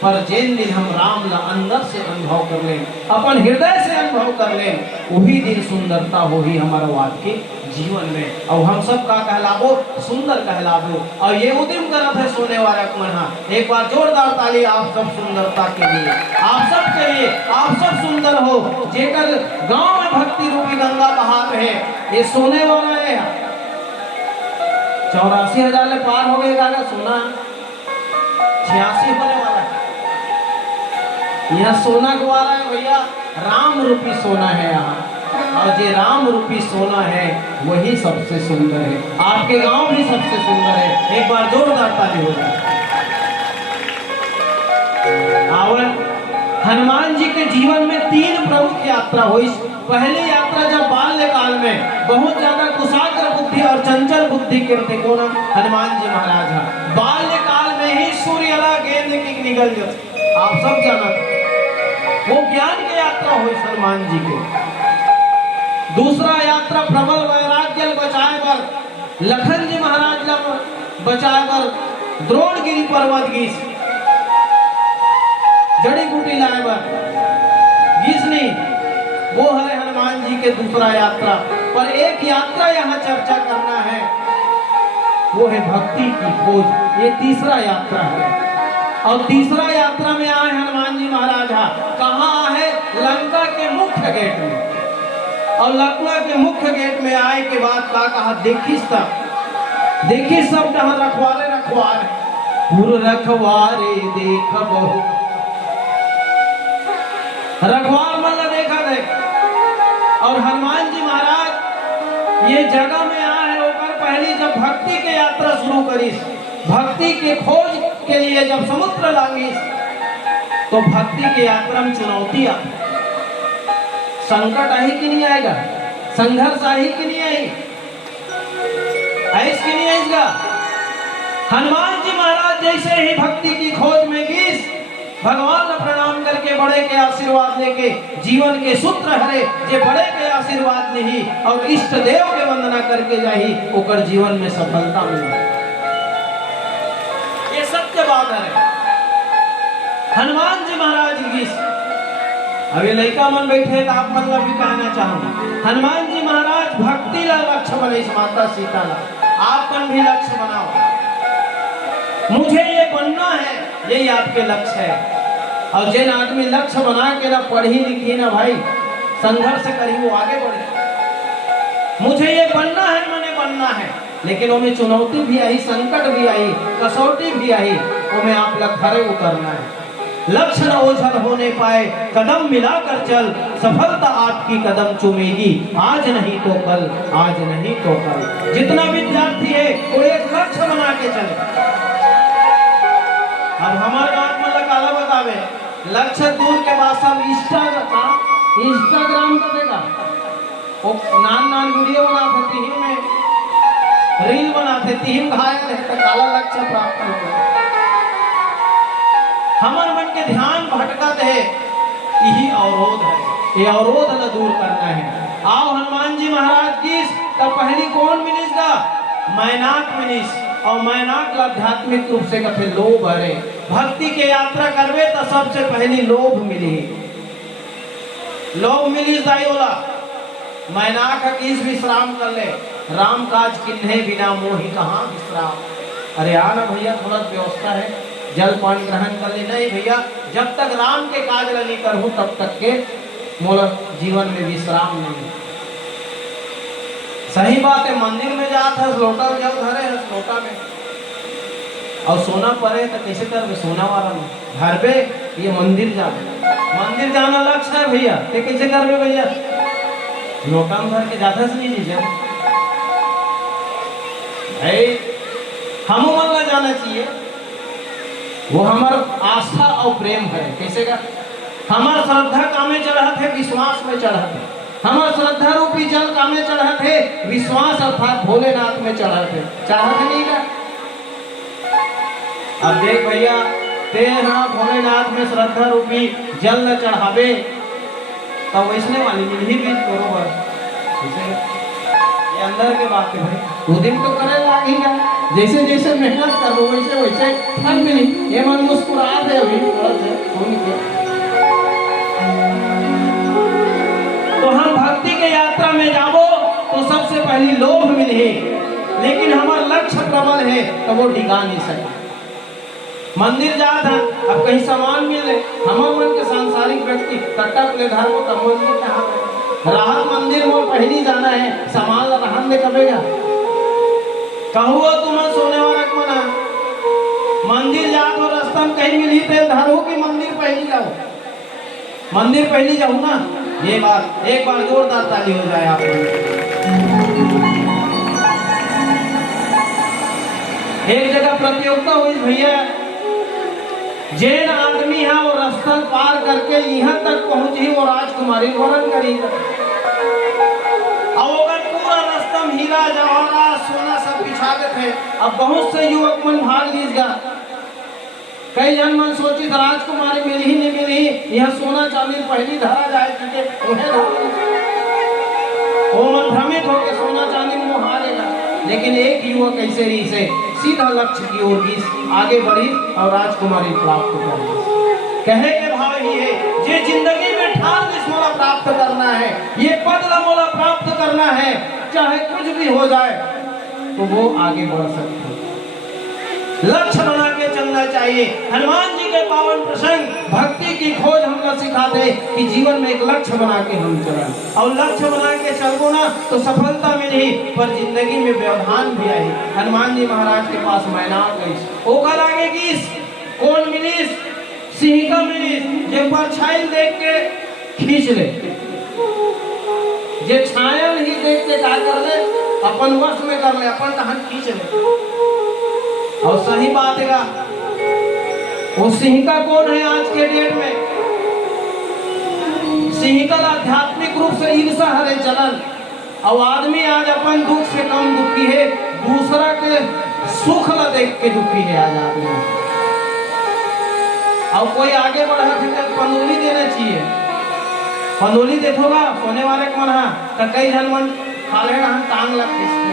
पर जिन दिन हम राम ला अंदर से अनुभव कर ले, अपन हृदय से अनुभव कर ले, वही दिन सुंदरता हो ही हमारा वाद के जीवन में। और हम सब का कहलावो सुंदर कहलावो, और ये उद्यम करत है सोने वाला मना। एक बार जोरदार ताली आप सब सुंदरता के लिए, आप सब के लिए, आप सब सुंदर हो। जेकर गांव में भक्ति रूपी गंगा बहात है, ये सोने वाला है। 84,000 ले पार हो गएगा का सोना, 86 होने वाला है। यह सोना को वाला है भैया, राम रूपी सोना है यहाँ, और जे राम रूपी सोना है वही सबसे सुंदर है। आपके गांव भी सबसे सुंदर है। एक बार जोरदार ताली हो जाए। आवन हनुमान जी के जीवन में 3 प्रमुख यात्रा हुई। पहली यात्रा जब बाल्यकाल में बहुत ज्यादा कुशाग्र बुद्धि और चंचल बुद्धि के थे कौन हनुमान जी महाराज है। बाल्यकाल में ही सूर्य गेंद की निकल जाती, आप सब जाना वो ज्ञान की यात्रा हुई हनुमान जी के। दूसरा यात्रा प्रबल वैराग्य बचाए बर लखन जी महाराज ला बचाए बर द्रोणगिरी पर्वत गीस जड़ी बूटी लाए बर गीस नहीं, वो है हनुमान जी के दूसरा यात्रा। पर एक यात्रा यहाँ चर्चा करना है, वो है भक्ति की खोज। ये तीसरा यात्रा है। और तीसरा यात्रा में आए हनुमान जी महाराज कहाँ है? लंका के मुख्य गेट में। और लंका के मुख्य गेट में आए के बाद कहा देखी सब जहाँ रखवारे पूर्व रखवारे देख बहु रखवार मतलब देखा देख। और हनुमान जी महाराज ये जगह में आए होकर पहली जब भक्ति के यात्रा शुरू करीस, भक्ति के खोज के लिए जब समुद्र लांगीस, तो भक्ति के यात्रा में चुनौती आ, संकट आई कि नहीं आएगा? संघर्ष आई कि नहीं आई? ऐस कि नहीं आएगा? हनुमान जी महाराज जैसे ही भक्ति की खोज में गीस, भगवान का प्रणाम करके बड़े के आशीर्वाद लेके जीवन के सूत्र हरे जे बड़े के आशीर्वाद नहीं और इष्ट देव के वंदना करके जाही ओकर जीवन में सफलता मिली। ये सत्य बात है। हनुमान जी महाराज की अभी लड़का मन बैठे तो आप मतलब भी कहना चाहूंगा, हनुमान जी महाराज भक्ति ला लक्ष्य बने, माता सीता ला आप मन भी लक्ष्य बनाओ। मुझे ये बनना है, यही आपके लक्ष्य है। और जिन आदमी लक्ष्य बना के ना पढ़ी लिखी ना भाई संघर्ष करी, वो आगे बढ़े। मुझे ये बनना है, मैंने बनना है, लेकिन उनमें चुनौती भी आई, संकट भी आई, कसौटी भी आई, उनमें आप लोग खड़े उतरना है। लक्ष्य न ओझल होने पाए, कदम मिलाकर चल, सफलता आपकी कदम चूमेगी, आज नहीं तो कल, आज नहीं तो कल। जितना विद्यार्थी है वो एक लक्ष्य बना के चले। अब हमारे गांव में काला बतावे लक्ष्य दूर के बाद सब इंस्टाग्राम का देगा, वो नान वीडियो बनाते तीन में रील बनाते तीन घायल है तो काला लक्ष्य प्राप्त होगा। हमारे मन के ध्यान भटकत है, यही अवरोध है, ये अवरोध न दूर करना है। आओ हनुमान जी महाराज की तब पहली कौन मिलेगा? मैनाक मिलिस। और मैनाक आध्यात्मिक रूप से कथे लोभ हरे, भक्ति के यात्रा करवे तो सबसे पहली लोभ मिली, लोभ मिली दायोला। मैनाक किस विश्राम कर ले, राम काज किन्हे बिना मोहि कहाँ विश्राम। अरे आना भैया थोड़ा व्यवस्था है, जल पान ग्रहण कर ले। नहीं भैया, जब तक राम के काज नहीं करूं तब तक के मोला जीवन में विश्राम नहीं। सही बात है, मंदिर में जाता है लोटा में जाओ घरे है लोटा में, और सोना पड़े तो कैसे कर सोना वाला में घर पे ये मंदिर जाना लक्ष्य है भैया, तो कैसे कर भैया लोटा में घर के जाता से नहीं लीजिए भाई, हम मन ला जाना चाहिए। वो हमारा आस्था और प्रेम है। कैसे का हमारा श्रद्धा कामे चढ़त है, विश्वास में चढ़त है। हमारा श्रद्धा रूपी जल कामे चढ़त है, विश्वास अर्थात भोलेनाथ में चढ़त है। चढ़त नहीं का अब देख भैया, तेरा भोलेनाथ में श्रद्धा रूपी जल न चढ़ावे तो वैष्णव वाली मिल ही भी बरोबर। ये अंदर के बात है भाई, दो दिन तो करे लगेगा, जैसे जैसे मेहनत करो वैसे वैसे फल मिली। ये मन मुस्कुरात है अभी तो हम भक्ति के यात्रा में जाबो तो सबसे पहली लोभ मिले, लेकिन हमारा लक्ष्य प्रबल है तो वो डिगा नहीं सके। मंदिर जा था, अब कहीं सामान मिले, हमारे मन के सांसारिक व्यक्ति कट्टा प्ले धार को कमल में कहा राहत मंदिर में पहली जाना है, सामान रहन दे कबेगा कहूँ तुम्हें सोने वाला मना मंदिर जा तो रास्ता में कहीं मिली तेल धारो की मंदिर पहली जाओ, मंदिर पहली जाओ ना। ये बात एक बार जोरदार ताली हो जाए आप। एक जगह प्रतियोगिता हुई भैया, जैन आदमी है वो रास्ता पार करके यहाँ तक पहुंची, वो राजकुमारी वरण करी और पूरा रास्ता में हीरा जवाहरात सोना सब बिछा गए थे। अब बहुत से युवक मन भाग लीजिएगा, कई जन मन सोची राजकुमारी मिली ही नहीं मिली, यह सोना चांदी पहली धरा जाए क्योंकि उन्हें वो मन भ्रमित होकर सोना चांदी मुँह हारेगा। लेकिन एक युवक ऐसे ही से सीधा लक्ष्य की ओर आगे बढ़ी और राजकुमारी प्राप्त कर कहे के भाव ही है जे जिंदगी में ठान इस मोला प्राप्त करना है, ये पद मोला प्राप्त करना है, चाहे कुछ भी हो जाए तो वो आगे बढ़ सकता है। लक्ष्य बना के चलना चाहिए। हनुमान जी के पावन प्रसंग भक्ति की खोज हमको सिखाते कि जीवन में एक लक्ष्य बना के हम चलें और लक्ष्य बना के चलो ना तो सफलता मिली, पर जिंदगी में व्यवधान भी आई। हनुमान जी महाराज के पास मैनाक गई, ओकर आगे की कौन मिली? सिंहिका मिली, जे परछाई देख के खींच ले, जे छायल ही देख के क्या कर ले, अपन वश में कर ले, अपन कहां खींच ले। और सही बात है, वो सिंहिका कौन है आज के डेट में? सिंहिका आध्यात्मिक रूप से ईर्षा हरे जलन, और आदमी आज अपन दुख से कम दुखी है, दूसरा के सुख ला देख के दुखी है आज आदमी। और कोई आगे बढ़ा थे पंदोली देना चाहिए, पंदोली देखोगा सोने वाले को मना तो कई जन मन खाले हम टांग लग खींचते,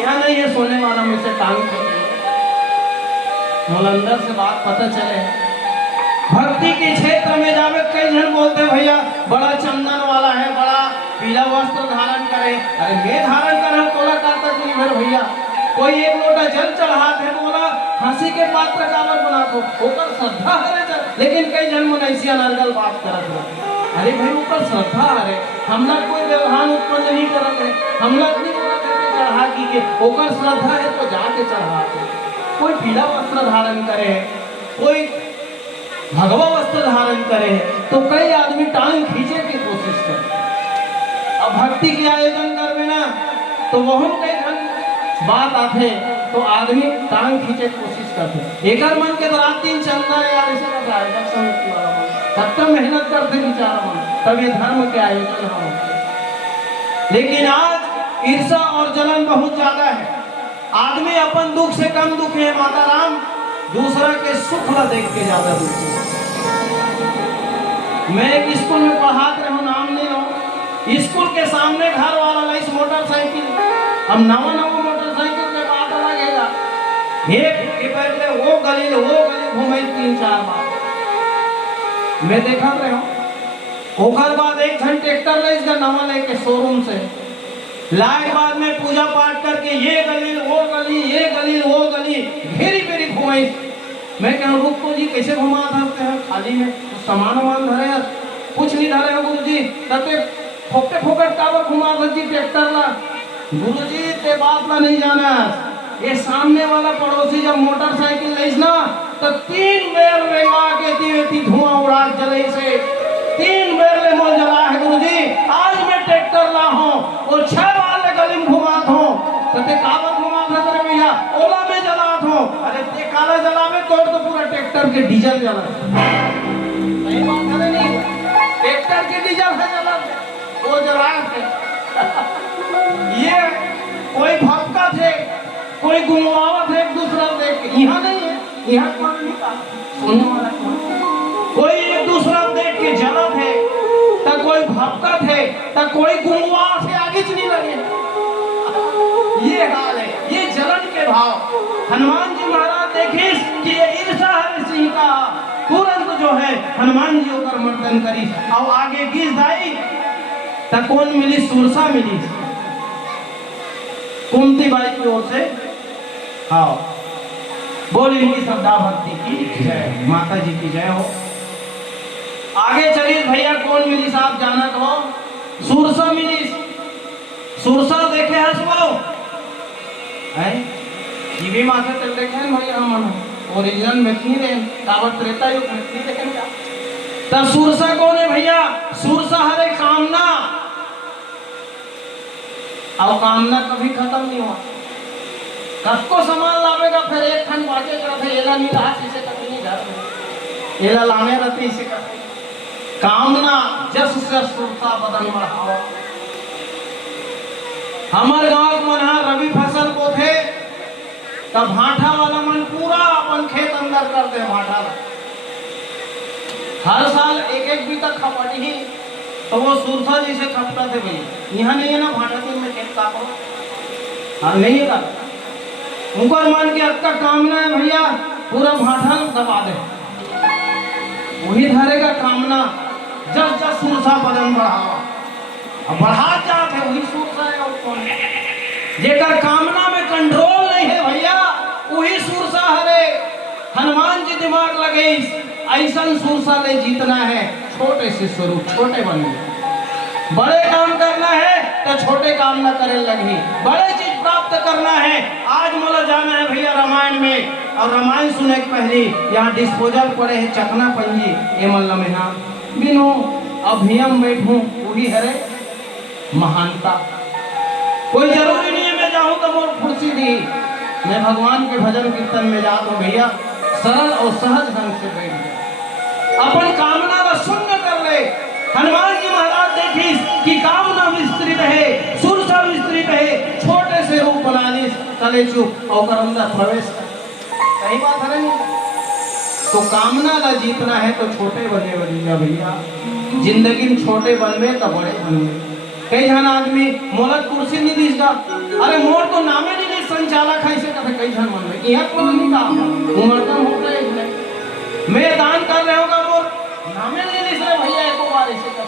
यहाँ नहीं है सोने वाला में से टांग मुलंदर से बात पता चले। भक्ति के क्षेत्र में जावे कई जन बोलते भैया बड़ा चंदन वाला है, बड़ा पीला वस्त्र धारण करे। अरे मैं धारण कर तोला का तक नहीं भर भैया, कोई एक लोटा जल चढ़ात है बोला हंसी के पात्र कावर बना दो, ऊपर श्रद्धा है। लेकिन कई जन मन ऐसी अनर्गल बात करत है, अरे भाई ऊपर श्रद्धा है, हमला कोई व्यवधान उत्पन्न नहीं करत है, हमला नहीं बोलत है चढ़ा की के ऊपर श्रद्धा है तो जाके चढ़ाते। कोई पीला वस्त्र धारण करे, कोई भगवा वस्त्र धारण करे, तो कई आदमी टांग खींचे की कोशिश करे। अब भक्ति के आयोजन करवे ना तो वह कई जन बात आते तो आदमी टांग खींचे कोशिश करते। एक मन के तो रात दिन चलना है यार, ऐसे कर रहा है तब तक मेहनत करते विचार मन, तब ये धर्म के आयोजन हो। लेकिन आज ईर्षा और जलन बहुत ज्यादा है, आदमी अपन दुख से कम दुखी है माता राम, दूसरा के सुख ला देख के ज्यादा दुखी है। मैं एक स्कूल में पढ़ाते रहा, नाम नहीं लो, स्कूल के सामने घर वाला लाइस मोटरसाइकिल, अब नवा मोटरसाइकिल के बात लगेगा, एक के पहले वो गली घूमे 3-4 बार मैं देखा रहे हूँ। ओकर बाद एक घंटे ट्रैक्टर ले इसका नवा लेके शोरूम से लाए, बाद में पूजा पाठ करके ये गली वो गली, ये गली वो गली घेरी फेरी घुमाई। मैं कह रुक तो जी कैसे घुमा सकते हैं, खाली में तो सामान वामान धरे हैं, कुछ नहीं धरे हैं गुरु जी, तब फोकटे फोकट कावर घुमा सकती ट्रैक्टर ला। गुरु जी ते बात ला नहीं जाना, ये सामने वाला पड़ोसी जब मोटरसाइकिल लेस ना तो 3 बेर रेंगा के दिए धुआं उड़ा जले से, 3 बेर ले मोल जला है गुरु जी। आज मैं ट्रैक्टर ला हूँ वो 6 बार ले गली में घुमात हूँ, तो ते कावर घुमा सकते भैया, ओला में जलात हूँ। अरे ते काला जला में तो पूरा ट्रैक्टर के डीजल जला, सही बात है नहीं, ट्रैक्टर के डीजल है जला वो जला थे। ये कोई भक्ता थे, कोई गुमवावत है एक दूसरा देख के, यहाँ नहीं है, यहाँ कौन नहीं था सुनने वाला कौन, कोई एक दूसरा देख के जलत है, तो कोई भक्ता थे, तो कोई गुमवा से आगे चली लगे। ये हाल है, ये जलन के भाव। हनुमान जी महाराज देखे कि ये ईर्षा हरि सिंह का तुरंत जो है हनुमान जी होकर मर्दन करी और आगे गिर जाई, तो कौन मिली? सुरसा मिली, कुंती बाई की ओर से। हाँ बोल इनकी श्रद्धा भक्ति की जय, माता जी की जय हो। आगे चलिए भैया कौन मिली साहब जाना तो सुरसा मिली। सुरसा देखे हसबो है जीवी माथे तक देखे भैया, हम ओरिजिनल में नहीं रहे, कावत त्रेता युग में नहीं देखेंगे। तब सुरसा कौन है भैया? सुरसा हरे कामना, और कामना कभी खत्म नहीं हुआ। कसको सामान लावेगा फिर एक खंड बाजे करते, एला नहीं रहा इसे कभी नहीं घर में, एला लाने रहते इसे करते। कामना जस से सुरसा बदन बढ़ावा। हमारे गांव में रवि फसल को थे तब भाठा वाला मन पूरा अपन खेत खेत अंदर कर दे भाटा। हर साल एक एक भी तक खपटी ही तो वो सुरसा जैसे खपता थे भैया। यहाँ नहीं है ना भाटा दिन में खेत काटो, हाँ नहीं है का उनको मान के अब का कामना है भैया पूरा भाटा दबा दे, वही धरेगा कामना। जस जस सुरसा बदन बढ़ावा, अब बढ़ा जाते वही सुरसा है। कौन जेकर कामना में कंट्रोल नहीं है भैया वही सुरसा हरे। हनुमान जी दिमाग लगे ऐसा सुरसा ले जीतना है, छोटे से शुरू छोटे बने। बड़े काम करना है तो छोटे काम न करे लगी, बड़े चीज प्राप्त करना है। आज मोला जाना है भैया रामायण में, और रामायण सुने के पहले यहाँ डिस्पोजल पड़े है चकना पंजी ये मल्ला में हाँ बिनो अभियम बैठूं वही हरे महानता। कोई जरूरी नहीं है मैं जाऊं तो मोर फुर्सी दी, मैं भगवान के भजन कीर्तन में जाता हूँ भैया सरल और सहज ढंग से बैठ गया, अपन कामना का शून्य कर ले। हनुमान जी महाराज देखिस कि कामना विस्तृत है, सुरसा विस्तृत है, छोटे से रूप बना ली तले चुप और अंदर प्रवेश कर। सही बात है नहीं? तो कामना का जीतना है तो छोटे बने बनेगा भैया, जिंदगी में छोटे बनवे तो बड़े बनवे। कई जन आदमी मोलक कुर्सी नहीं दीसगा, अरे मोर तो नामे नहीं संचालक है, इसे कहते कई जन मन में यह को नहीं कहा उम्र कम हो गए मैं दान कर रहे होगा मोर नामे नहीं दिस रहे भैया एको बार ऐसे कर।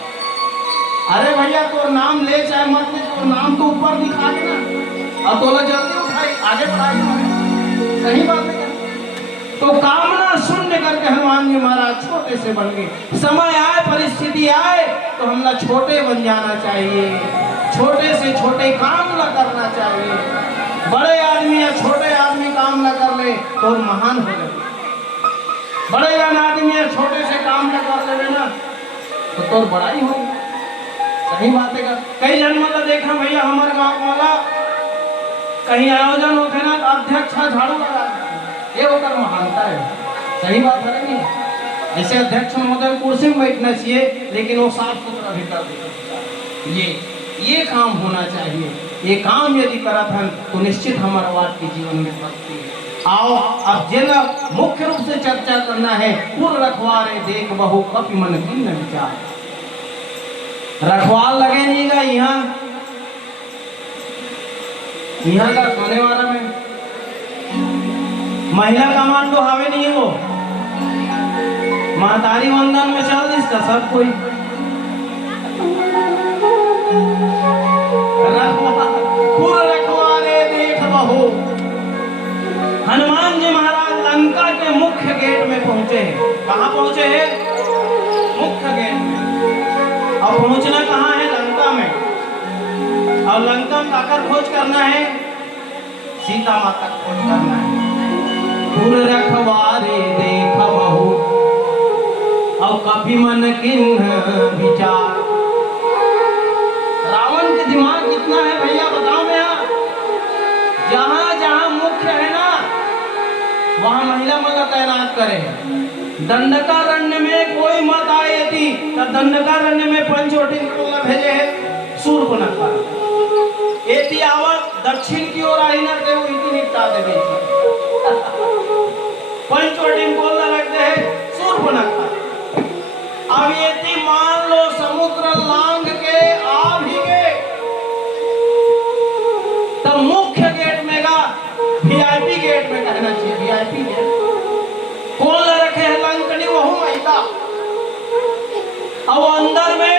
अरे भैया तो नाम ले चाहे मत ले, तो नाम तो ऊपर दिखा के ना और तोला जल्दी उठाई आगे बढ़ाई। सही बात है। तो कामना शून्य करके हनुमान जी महाराज छोटे से बन गए। समय आए परिस्थिति आए तो हमला छोटे बन जाना चाहिए, छोटे से छोटे काम न करना चाहिए। बड़े आदमी या छोटे आदमी काम न कर ले तो महान हो जाए, बड़े आदमी या छोटे से काम न कर ले ना तो तोर बड़ाई हो। सही बात है। कई जन्म का देखा भैया हमारे गाँव वाला कहीं आयोजन होते ना अध्यक्ष झाड़ू लगा ये होकर महानता है। सही बात है नहीं? ऐसे अध्यक्ष महोदय कुर्सी में बैठना चाहिए लेकिन वो साफ सुथरा भी कर देते। ये काम होना चाहिए। ये काम यदि करत हन तो निश्चित हमारा वाद के जीवन में प्रगति है। आओ अब जिला मुख्य रूप से चर्चा करना है पुर रखवारे देख बहु कपि मन की न विचार। रखवाल लगे नहीं गा यहाँ का खाने वाला में महिला कमांडो हावे नहीं है वो महतारी वंदन में चल इसका सब कोई रखवारे देख बहु। हनुमान जी महाराज लंका के मुख्य गेट में पहुंचे हैं। कहाँ पहुंचे हैं? मुख्य गेट में। और पहुंचना कहाँ है? लंका में। और लंका में आकर खोज करना है सीता माता को खोज करना है। पुर रखवारे देख बहु और कपि मन किन्ह विचार। रावण के दिमाग कितना है भैया बताओ मैं यार। जहां जहां मुख्य है ना वहां महिला मन तैनात करे। दंडकारण्य में कोई मत आए थी तो दंडकारण्य में पंचवटी को भेजे है शूर्पणखा। एती आवत दक्षिण की ओर आई ना के वो इतनी निपटा दे पंचवटी को रखते है शूर्पणखा। अब यदि मान लो समुद्र लांग के आ भी गए तो मुख्य गेट में का वीआईपी गेट में कहना चाहिए। वीआईपी गेट कौन ला रखे है? लंकनी वहू महिला। अब अंदर में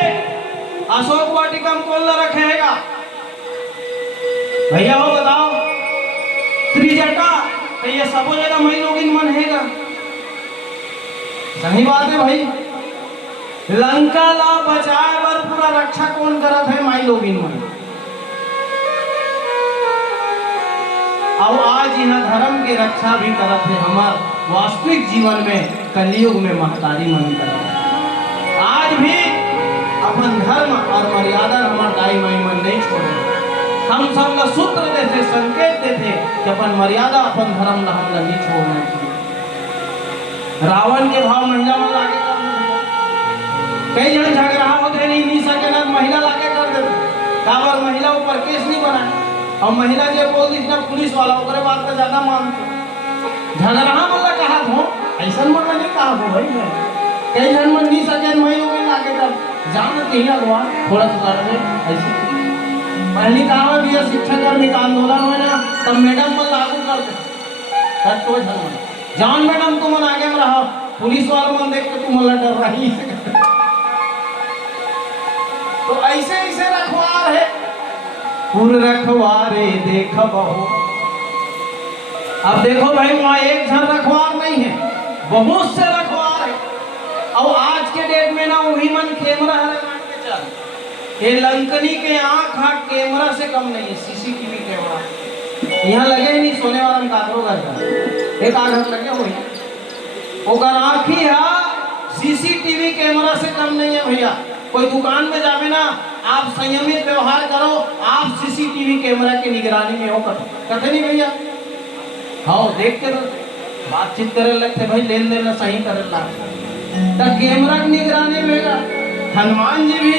अशोक वाटिका में कौन ला रखेगा भैया वो बताओ? त्रिजटा तो ये सबो जगह मई लोग मन हैगा। सही बात है भाई। लंका ला बचाए बर पूरा रक्षा कौन करत है? माई लोग मन। अब आज यह धर्म की रक्षा भी करत है हमार वास्तविक जीवन में कलयुग में महतारी मन करत। आज भी अपन धर्म और मर्यादा हमार दाई माई मन नहीं छोड़े। हम सब का सूत्र देते संकेत देते कि अपन मर्यादा अपन धर्म न हम नहीं छोड़ना चाहिए। रावण के भाव महिला में लागे कर कई जन झगड़ा होते नहीं सके ना महिला लागे कर देते। काबर महिला ऊपर केस नहीं बनाए और महिला जो बोल दी ना पुलिस वाला ओकरे बात का ज्यादा मानते। झगड़ा मतलब कहा हो ऐसा मन नहीं कहा हो भाई मैं कई जन मन नहीं सके मैं हो गए आगे तब जान कहीं अगवा थोड़ा सा कर दे ऐसे पहली कहा भी शिक्षक कर्मी का आंदोलन हुआ ना तब मैडम मन लागू कर दे कर तो जान मैडम तुम मन आगे में रहा पुलिस वाला मन देख के तुम मन डर रही तो ऐसे ऐसे रखवार है पूरे रखवारे देख बहु अब देखो भाई वहाँ एक झन रखवार नहीं है बहुत से रखवार है और आज के डेट में ना वही मन कैमरा लगा के चल ये लंकनी के आँख कैमरा से कम नहीं है सीसीटीवी कैमरा यहाँ लगे ही नहीं सोने वाला में कागरो कर एक आँख लगे हुई ओकर आँख ही है सीसीटीवी कैमरा से कम नहीं है भैया कोई दुकान में जावे ना आप संयमित व्यवहार करो आप सीसीटीवी कैमरा की निगरानी में हो कथे नहीं भैया हाँ देख के बातचीत करे लगते भाई लेन देन सही करे लगते तो कैमरा की निगरानी में हनुमान जी भी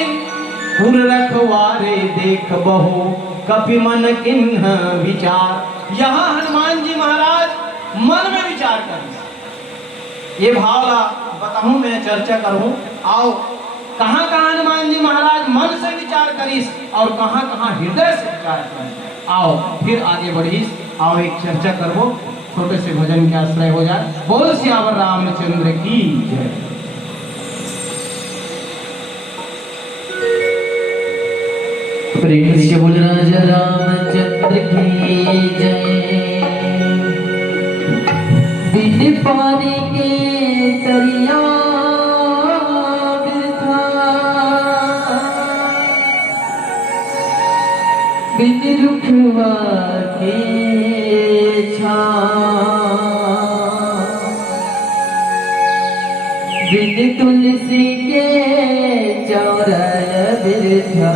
पुर रखवारे देख बहु कपि मन किन्ह विचार यहाँ हनुमान जी महाराज मन में विचार कर ये भावला बताऊं मैं चर्चा करूं आओ कहाँ कहाँ हनुमान जी महाराज मन से विचार करीस और कहाँ कहाँ हृदय से विचार करीस आओ फिर आगे बढ़ीस आओ एक चर्चा करो छोटे से भजन के आश्रय हो जाए बोल सियावर रामचंद्र की जय प्रेम से बोल राजा रामचंद्र की जय बिन पानी के दरिया बिन रुखवा के बिन तुलसी के चौरय बिरथा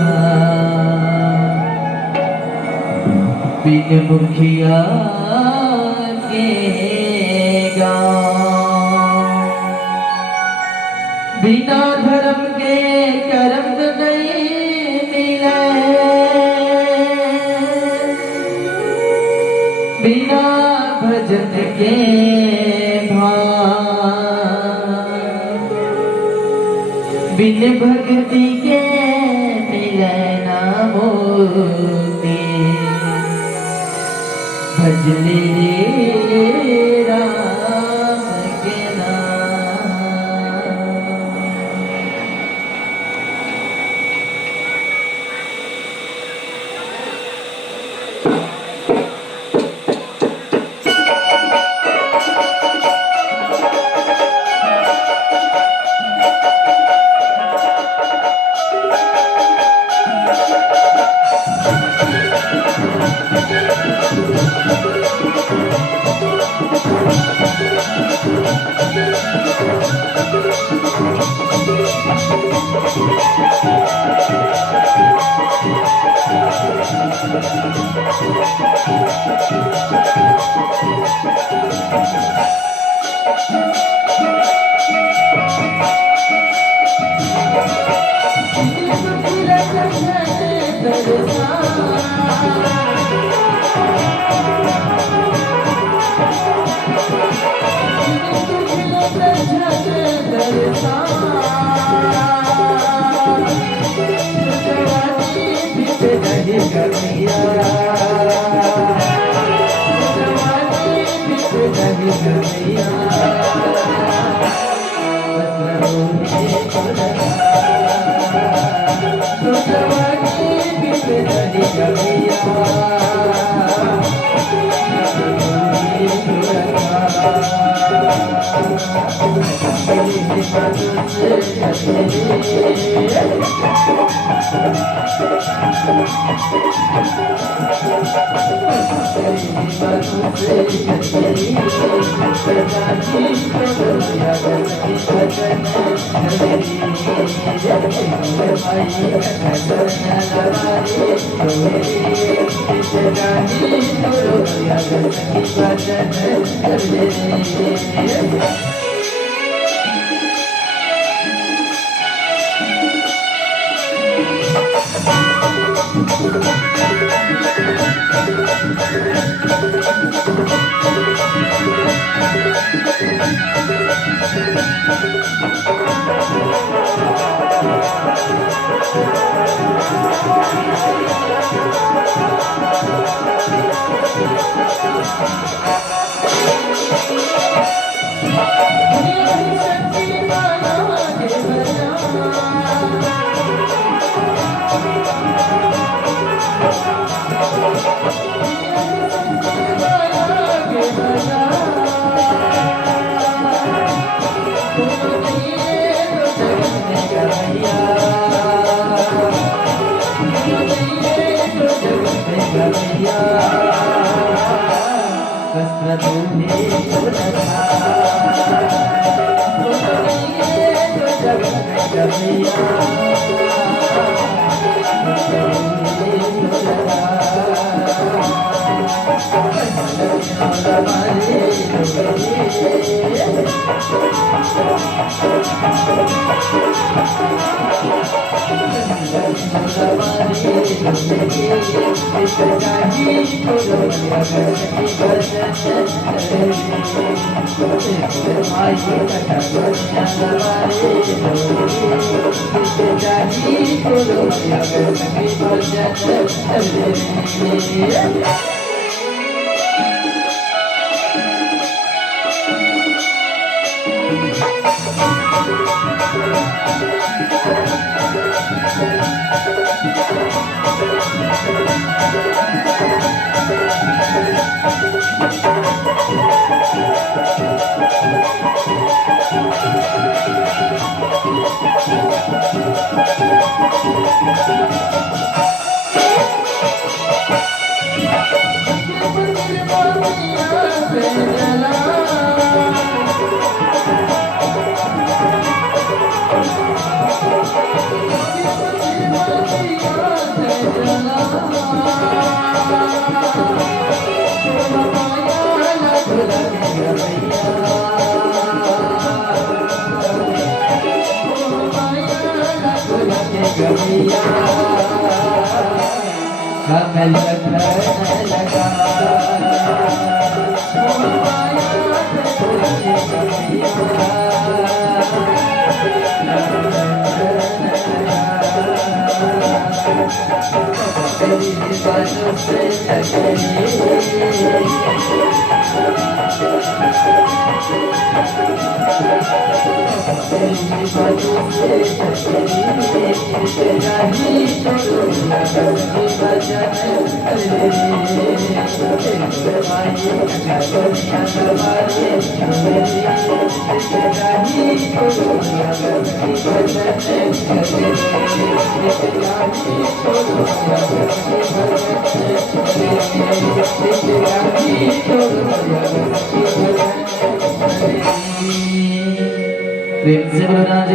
बिन मुखिया के गाँव बिना धर्म के कर्म नहीं मिले बिना भजन के भाव बिन भक्ति के मिले ना मोती भजले राम के नाम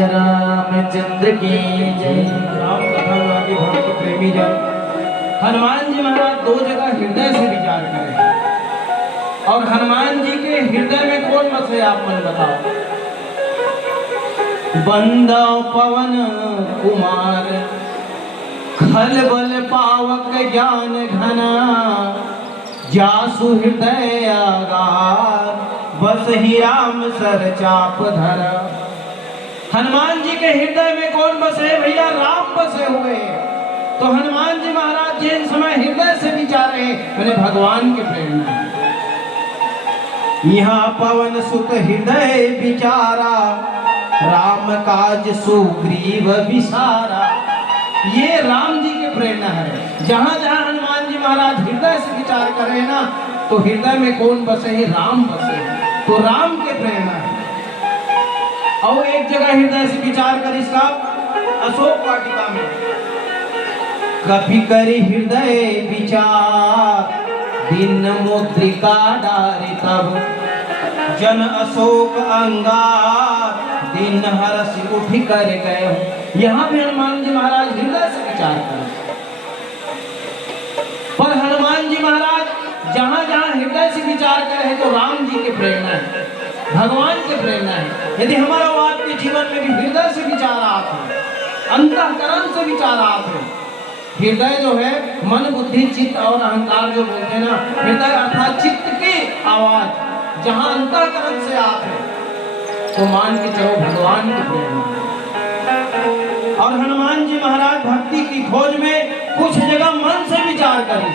रामचंद्र की जय। राम कथा वाली भक्त प्रेमी जन, हनुमान जी महाराज दो जगह हृदय से विचार करें। और हनुमान जी के हृदय में कौन बसे आप मन बताओ। बंदा पवन कुमार खल बल पावक ज्ञान घना जासु हृदय आगार बस ही राम सर चाप धरा। हनुमान जी के हृदय में कौन बसे भैया, राम बसे हुए हैं। तो हनुमान जी महाराज जिन समय हृदय से विचारे उन्हें भगवान की प्रेरणा है। यहाँ पवन सुत हृदय विचारा राम काज सुग्रीव विसारा। ये राम जी की प्रेरणा है। जहां जहां हनुमान जी महाराज हृदय से विचार करें ना, तो हृदय में कौन बसे है, राम बसे हैं। तो राम के प्रेरणा है। और एक जगह हृदय से विचार कर इसका अशोक वाटिका में कभी करी हृदय विचार दिन मुद्रिका डारी तब जन अशोक अंगार दिन हरस उठ कर गए। यहाँ भी हनुमान जी महाराज हृदय से विचार करें। पर हनुमान जी महाराज जहां जहां हृदय से विचार करें तो राम जी की प्रेरणा है, भगवान की प्रेरणा है। यदि हमारा आपके जीवन में भी हृदय से विचार आते हैं, अंतःकरण से विचार आते हैं। हृदय जो है मन बुद्धि चित्त और अहंकार जो बोलते हैं ना, हृदय अर्थात चित्त की आवाज जहां अंतःकरण से आते हैं, तो मान के चलो भगवान की प्रेरणा है। और हनुमान जी महाराज भक्ति की खोज में कुछ जगह मन से विचार करें।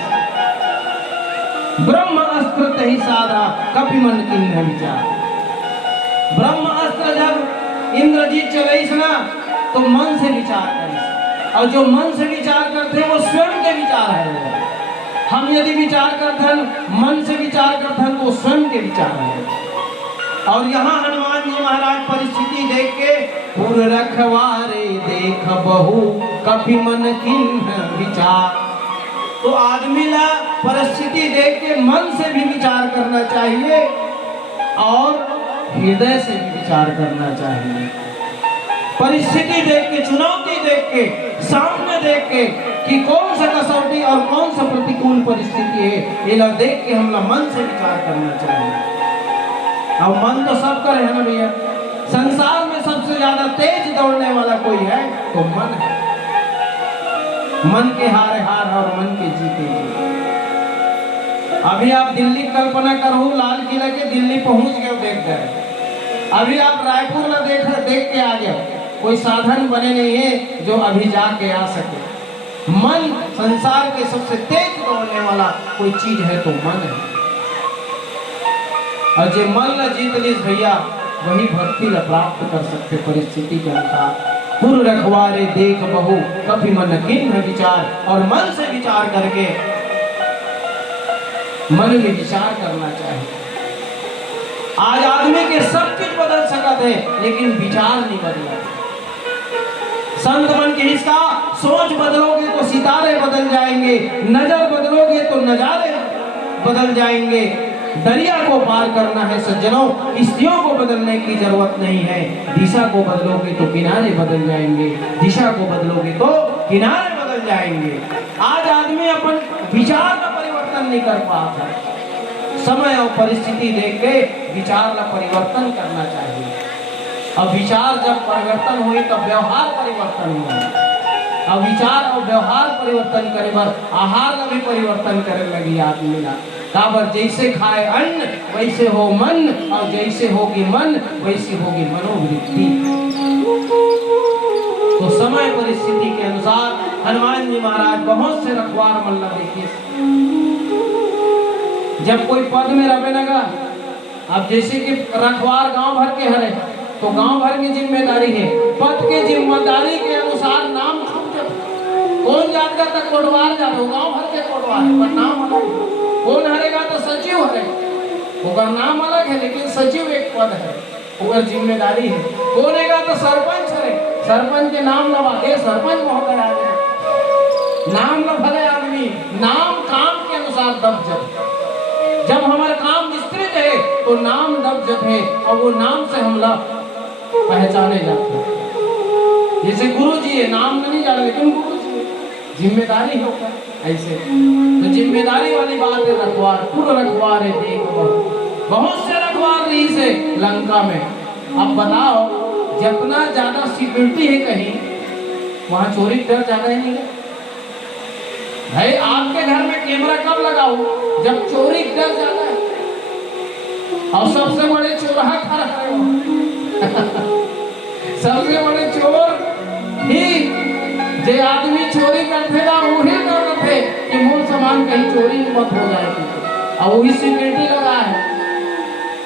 ब्रह्म अस्त्र तही साधा कभी मन किन्ह विचार। ब्रह्म अस्त्र जब इंद्रजीत चलईस ना तो मन से विचार करीस, और जो मन से विचार करते हैं वो स्वयं के विचार है। हम यदि विचार करते हैं मन से विचार करते हैं तो स्वयं के विचार है। और यहाँ हनुमान जी महाराज परिस्थिति देख के पुर रखवारे देख बहु कभी मन किन्ह विचार। तो आदमी ला परिस्थिति देख के मन से भी विचार करना चाहिए और हृदय से भी विचार करना चाहिए। परिस्थिति देख के, चुनौती देख के, सामने देख के कि कौन सा कसौटी और कौन सा प्रतिकूल परिस्थिति है, ये लोग देख के हम लोग मन से विचार करना चाहिए। और मन तो सब करे है ना भैया। संसार में सबसे ज्यादा तेज दौड़ने वाला कोई है तो मन है। मन के हारे हार और मन के जीते जीते। अभी आप दिल्ली कल्पना करो, लाल किला के दिल्ली पहुंच गए, देख गए। अभी आप रायपुर ना देख के आ गए, कोई साधन बने नहीं है जो अभी जाके आ सके। मन संसार के सबसे तेज दौड़ने वाला कोई चीज है तो मन है। और जो मन ला जीत लीस भैया वही भक्ति ला प्राप्त कर सकते परिस्थिति के अनुसार। पुर रखवारे देख बहु कभी मन किन्ह विचार। और मन से विचार करके मन में विचार करना चाहिए। आज आदमी के सब चीज बदल सकते है लेकिन विचार नहीं बदला। संत मन की इसका सोच बदलोगे तो सितारे बदल जाएंगे, नजर बदलोगे तो नजारे बदल जाएंगे। दरिया को पार करना है सज्जनों, किश्तियों को बदलने की जरूरत नहीं है। दिशा को बदलोगे तो किनारे बदल जाएंगे, दिशा को बदलोगे तो किनारे बदल जाएंगे। आज आदमी अपन विचार का परिवर्तन नहीं कर पाता। समय और परिस्थिति देख के विचार का परिवर्तन करना चाहिए। अब विचार जब परिवर्तन हुए तब व्यवहार परिवर्तन हुए। अब विचार और व्यवहार परिवर्तन करे बार आहार का भी परिवर्तन करे लगी आदमी ना। काबर जैसे खाए अन्न वैसे हो मन, और जैसे होगी मन वैसी होगी मनोवृत्ति। तो समय परिस्थिति के अनुसार हनुमान जी महाराज बहुत से रखवार मल्ला देखिए। जब कोई पद में रहे लगा, अब जैसे कि रखवार गांव भर के हरे तो गांव भर की जिम्मेदारी है। पद के जिम्मेदारी के अनुसार नाम छूट जाता। कौन जाएगा तक कोटवार जा दो, गांव भर के कोटवार पर नाम अलग। कौन हरेगा तो सचिव हरे, उनका नाम अलग है लेकिन सचिव एक पद है, उनका जिम्मेदारी है। कौन हैगा तो सरपंच है, सरपंच के नाम लगा दे सरपंच महोदय आ गए। नाम न भले आदमी, नाम काम के अनुसार दब जब हमारा काम विस्तृत है तो नाम दब है और वो नाम से हम लोग पहचाने जाते हैं। जैसे गुरु जी है, नाम नहीं जाने लेकिन गुरु जी जिम्मेदारी होगा ऐसे। तो जिम्मेदारी वाली बात है। रखवार पुर रखवार है देख बहुत से रखवार रही से लंका में। अब बताओ जितना ज्यादा सिक्योरिटी है कहीं वहां चोरी डर ज्यादा ही नहीं है भाई। आपके घर में कैमरा कब लगाओ जब चोरी डर ज्यादा है। और सबसे बड़े चोरहा खड़ा है सबसे बड़े चोर ही जे आदमी चोरी करते ना वही करते कि मूल सामान कहीं चोरी मत हो जाए। और वही सिक्योरिटी लगा है।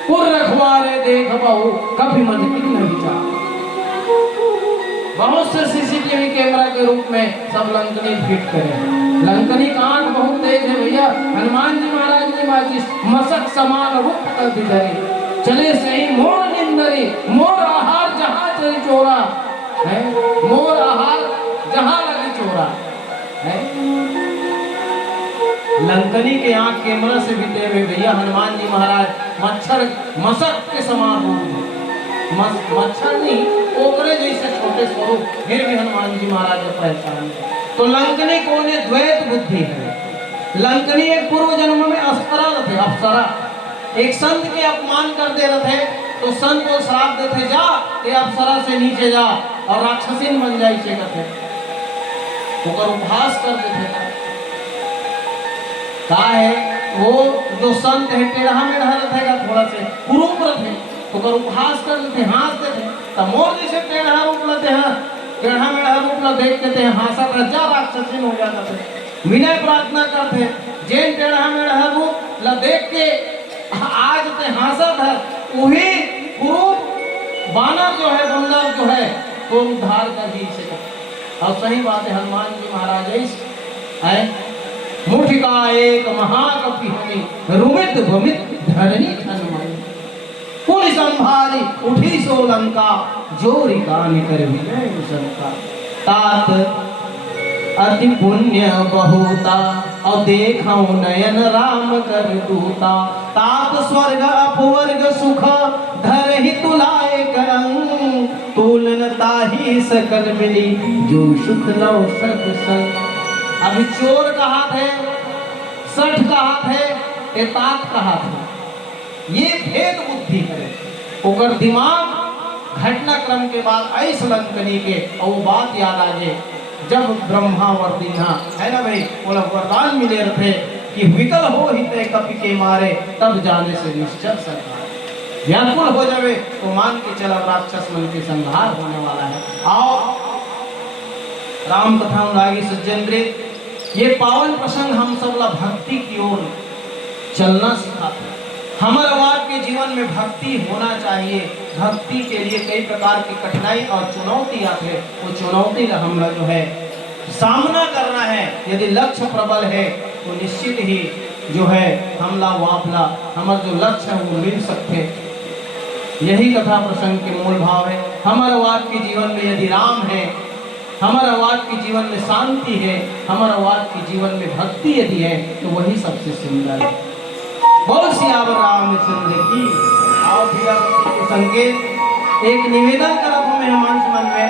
पुर रखवारे देख बहु कभी मन किन्ह विचार। बहुत से सीसीटीवी कैमरा के रूप में सब लंकनी फिट करे। लंकनी का आंख बहुत तेज है भैया। हनुमान जी महाराज ने माचिस मसक समान रूप कर दिधरी चले सही मोर निंदरी मोर आहार जहां चली चोरा है। मोर आहार जहां लगी चोरा है। लंकनी के आंख कैमरा से बीते हुए भैया हनुमान जी महाराज मच्छर मसक के समान रूप मच्छर नहीं ओकरे जैसे छोटे स्वरूप फिर भी हनुमान जी महाराज को पहचान। तो लंकनी को ने द्वैत बुद्धि है। लंकनी एक पूर्व जन्म में अप्सरा थे। अप्सरा एक संत के अपमान कर दे रहे थे तो संत को श्राप देते जा कि अप्सरा से नीचे जा और राक्षसीन बन जाए कहते तो उपहास कर देते। का है वो जो संत है टेढ़ा मेढ़ा रहेगा थोड़ा से कुरूप रहे तो उपहास कर देते हंसते थे। तो मोर जैसे टेढ़ा रूप लेते हैं टेढ़ा मेढ़ा रूप ला देख के हंसा रजा राक्षसीन हो जाता थे। विनय प्रार्थना करते जैन टेढ़ा मेढ़ा रूप ला देख के धर वही कुरूप बानर जो है बंदर जो है तो उद्धार कर दी से। और सही बात है, हनुमान जी महाराज है मुठ का एक महाकपि होनी रुमित भमित धरणी हनुमान पुनि संभारी उठी सो लंका जोरी गान कर विजय शंका। तात अति पुण्य बहुता और देखो नयन राम कर दूता। तात स्वर्ग अपवर्ग सुख धर ही तुलाए करंग तुलन ताही सकल मिली जो सुख लो सत संग। अभी चोर का हाथ है, सठ का हाथ है, तात का हाथ है, ये भेद बुद्धि है। ओकर दिमाग घटनाक्रम के बाद ऐसा लंकनी के और वो बात याद आ गए जब ब्रह्मा और दीना है ना भाई बोला वरदान मिले थे कि विकल हो ही ते कपि के मारे तब जाने से निश्चल सरकार व्याकुल हो जावे तो मान के चला राक्षस मन के संहार होने वाला है। आओ राम कथा लागी सज्जन रे, ये पावन प्रसंग हम सब ला भक्ति की ओर चलना सिखाते। हमारे आपके जीवन में भक्ति होना चाहिए। भक्ति के लिए कई प्रकार की कठिनाई और चुनौती आते हैं, वो चुनौती का हम जो है सामना करना है। यदि लक्ष्य प्रबल है तो निश्चित ही जो है हमला वापला हमारा जो लक्ष्य है वो मिल सकते। यही कथा प्रसंग के मूल भाव है। हमारे वाद के जीवन में यदि राम है, हमारा वाद के जीवन में शांति है, हमारा वाद के जीवन में भक्ति यदि है तो वही सबसे सुंदर है। बहुत सियावर रामचंद्र की आओ के संकेत एक निवेदन करब हमें मंच मन में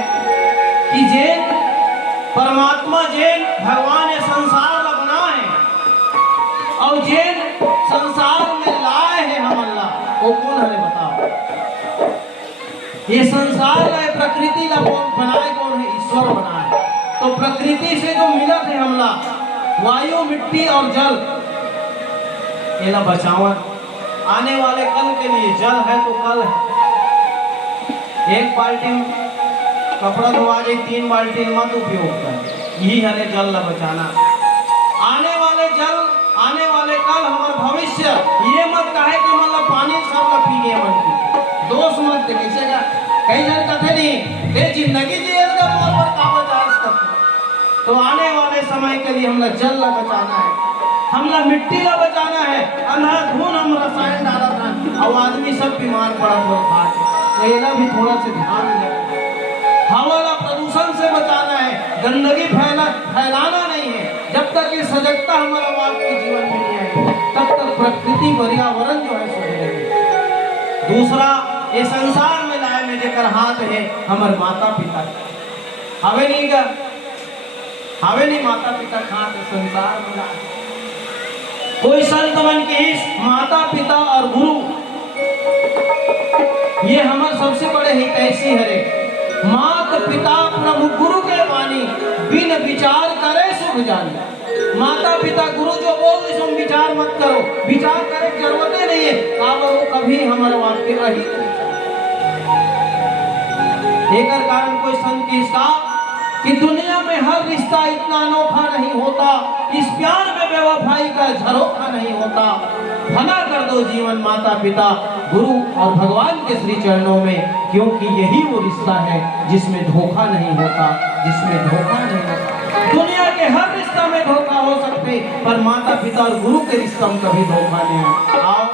कि जैन परमात्मा जैन भगवान ये संसार ला बना है और जैन संसार में लाए है हम अल्लाह वो कौन हमें बताओ। ये संसार ला प्रकृति ला बनाए कौन है? ईश्वर बनाए। तो प्रकृति से जो मिला थे हमला वायु मिट्टी और जल ये बचावा आने वाले कल के लिए। जल है तो कल है। एक बाल्टी कपड़ा धोआ जाए 3 बाल्टी मत उपयोग कर, यही है जल ला बचाना। आने वाले जल आने वाले कल हमारे भविष्य ये मत कहे कि मतलब पानी सब ला पी गए मन की दोष मत कैसे का कई जन कथे नहीं ये जिंदगी जिए मोर पर काबू जायज करते। तो आने वाले समय के लिए हमला जल ला बचाना है, हमला मिट्टी ला बचाना है। अंधाधुन हम रसायन डाला था और आदमी सब बीमार पड़ा हुआ तो ये भी थोड़ा सा ध्यान दें। हवा ला प्रदूषण से बचाना है, गंदगी फैलाना नहीं है। जब तक ये सजगता हमारा आपके जीवन में नहीं आएगी तब तक प्रकृति पर्यावरण जो है सुधरेगा। दूसरा ये संसार में लाए में जेकर हाथ है हमारे माता पिता हवे नहीं का हवे नहीं माता पिता हाथ संसार में लाए। कोई संत मन के माता पिता और गुरु ये हमारे सबसे बड़े ही कैसी हरे। मात पिता प्रभु गुरु के वाणी बिन विचार करे सुख जाने। माता पिता गुरु जो बोल तुम विचार मत करो, विचार करे जरूरत ही नहीं है वो कभी हमारे वाक्य अहित नहीं। एक कारण कोई संत की इसका कि दुनिया में हर रिश्ता इतना अनोखा नहीं होता, इस प्यार में बेवफाई का झरोखा नहीं होता। भला कर दो जीवन माता पिता गुरु और भगवान के श्री चरणों में, क्योंकि यही वो रिश्ता है जिसमें धोखा नहीं होता, जिसमें धोखा नहीं होता। दुनिया के हर रिश्ता में धोखा हो सकते पर माता पिता और गुरु के रिश्ता में कभी धोखा नहीं। आओ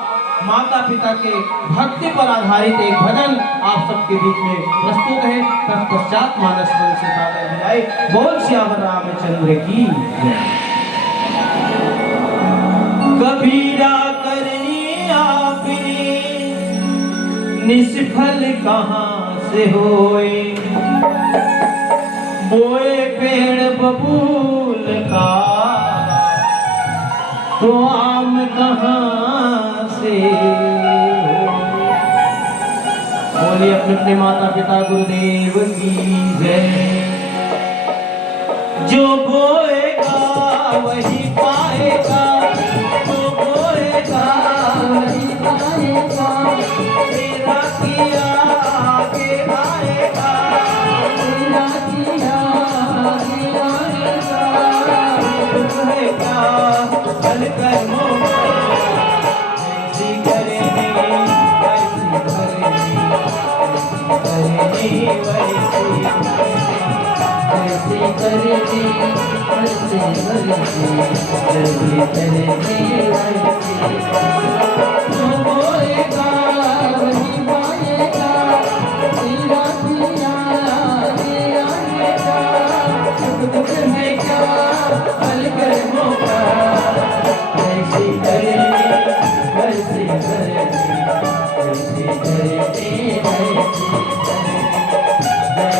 माता पिता के भक्ति पर आधारित एक भजन आप सबके बीच में प्रस्तुत है। तत्पश्चात मानस मन से ताला भिलाई। बोल श्यावर रामचंद्र की कबीरा करनी आपनी निष्फल कहाँ से होए। बोए पेड़ बबूल का तो आम कहाँ से। बोलिए अपने अपने माता पिता गुरुदेव की जय। जो बोएगा वही पाएगा, जो बोएगा वही पाएगा। मेरा किया आगे आएगा, मेरा किया आगे आएगा। तुम्हें क्या फल कर्मों ऐसी करेंगे करनी वैसे करनी जैसी करनी वैसी जो बोएगा वही पाएगा तेरा दिया ये आएगा सुख दुख है क्या हल कर मौका वैसी करनी वैसी करनी वैसी करनी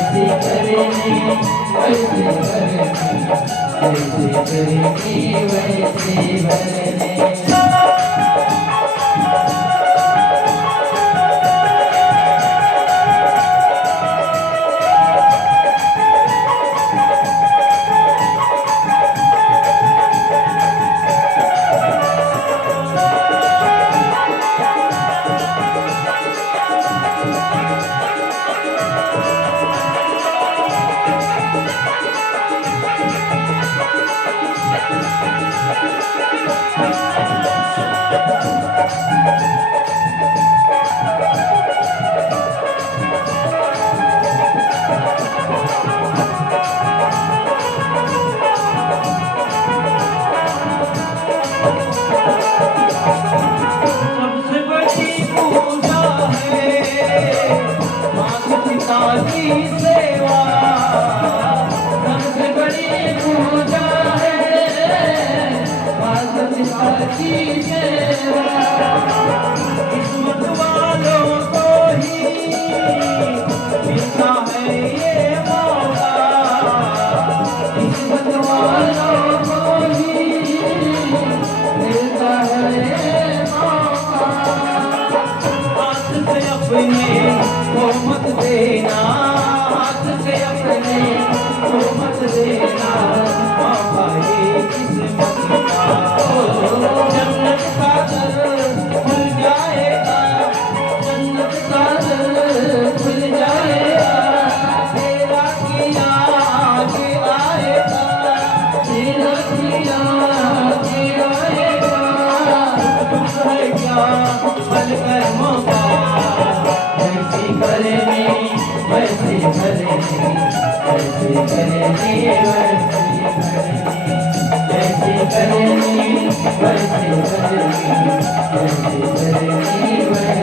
वैसी करनी वैसी करनी वैसी करनी सबसे बड़ी पूजा है माता पिता की सेवा। सबसे बड़ी पूजा है माता पिता की सेवा किस्मत वालों को ही मिलता है ये मौका। किस्मत वालों को ही मिलता है मौका हाथ से अपने को मत देना, हाथ से अपने को मत देना बाबा ये किस्मत का। जन्नत का दर खुल जाएगा, जन्नत का दर खुल जाएगा तेरा किया आगे आएगा, तेरा किया के आएगा दुख है क्या हल कर मौका। वैसी करनी वैसी करनी वैसी करनी वैसी करनी वैसी करनी वैसी करनी वैसी करनी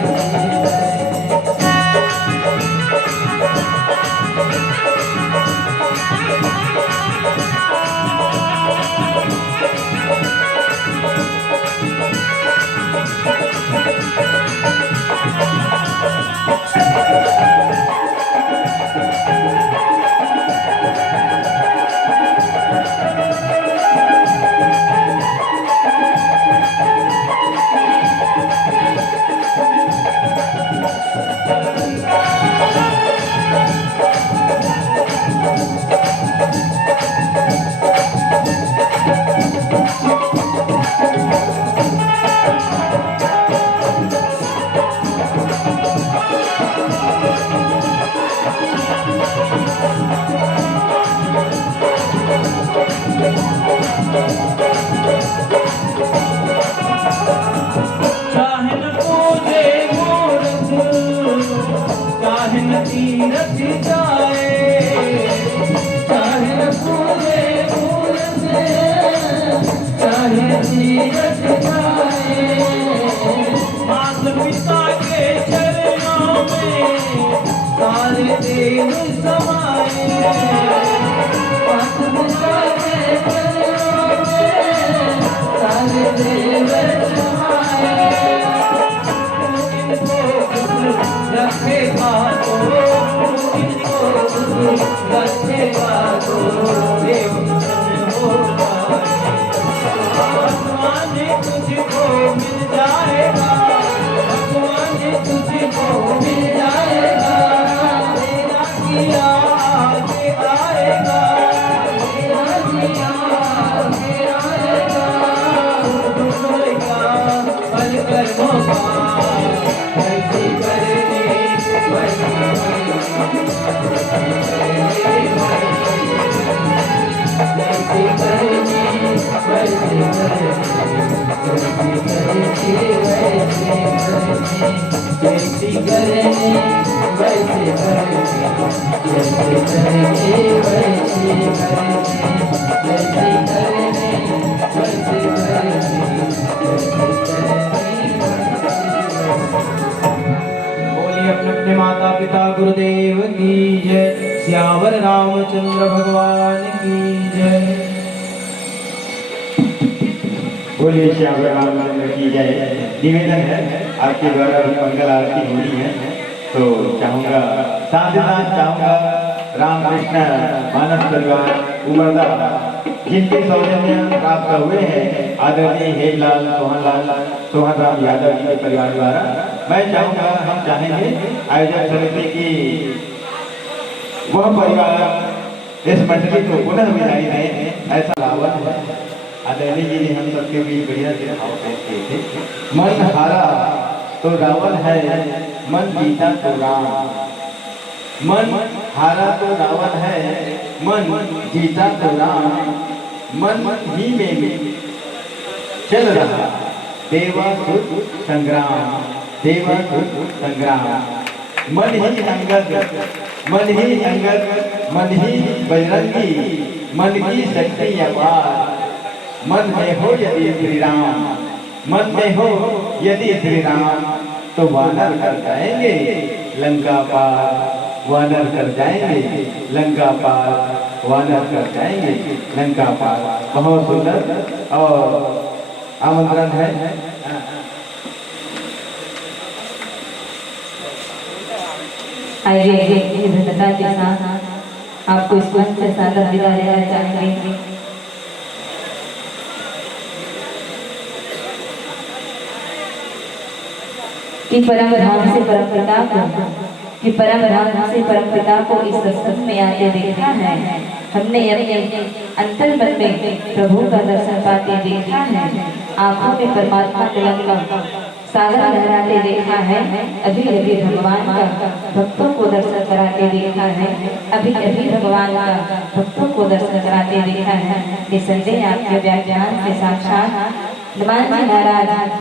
चाहे न पूजे मूर्त, चाहे न तीरथ जाए, चाहे पूरे मूरत चाहे तीरथ जाए मात पिता के चरणों में सारे देव समाए। पास पिता के चरणों में सारे देव समाए इनको खुश रखेगा तो, इनको खुश रखेगा तो देव प्रसन्न होगा। भगवान तुझको मिल जाएगा, भगवान तुझको मिल जाएगा तेरा किया आगे आएगा, तेरा दिया के आएगा दुख होएगा पल कर मौका। वैसी करनी वैसी करनी वैसी करनी वैसी करनी जैसे करेंगे वैसे करेंगे, जैसे करेंगे वैसे करेंगे, जैसे करेंगे बोलिए अपने अपने माता पिता गुरुदेव की जय, सियावर रामचंद्र भगवान की जय। बोलिए श्याम रामचंद्र की जय। निवेदन है आपके द्वारा भी मंगल आरती होनी है, तो चाहूँगा साथ ही साथ चाहूँगा रामकृष्ण मानस परिवार उमरदा जिनके सौजन्य प्राप्त हुए हैं आदरणीय हेमलाल सोहन राम यादव जी के परिवार द्वारा, मैं चाहूँगा हम चाहेंगे आयोजक समिति की वह परिवार इस मंडली को पुनः विदाई दें, ऐसा रावण है। आदरणीय जी ने हम सबके बीच बढ़िया से भाव पेश किए थे। मन हारा तो रावण है, मन जीता तो राम। मन हारा तो रावण है, मन जीता तो राम। मन ही में चल रहा देवासुर संग्राम, देवासुर संग्राम। मन ही अंगद, मन ही अंगद, मन ही बजरंगी, मन की शक्ति अपार। मन में हो यदि श्री राम, मन में हो यदि श्री राम, तो वानर कर जाएंगे लंका पार, वानर कर जाएंगे लंका पार, वानर कर जाएंगे लंका पार। बहुत सुंदर और आमंत्रण है। आइए विभिन्नता के साथ आपको इस मंच से सादर विदा लेना चाहेंगे। कि परम धाम से परम पिता को, कि परम धाम से परम पिता को इस सत्संग में आते देखा है हमने, अपने अंतर मन में प्रभु का दर्शन पाते देखा है, आंखों में परमात्मा तिलक का सागर लहराते देखा है, अभी अभी भगवान का भक्तों को दर्शन कराते देखा है, अभी अभी भगवान का भक्तों को दर्शन कराते देखा है। निसंदेह आपके व्याख्यान से साक्षात हनुमान जी महाराज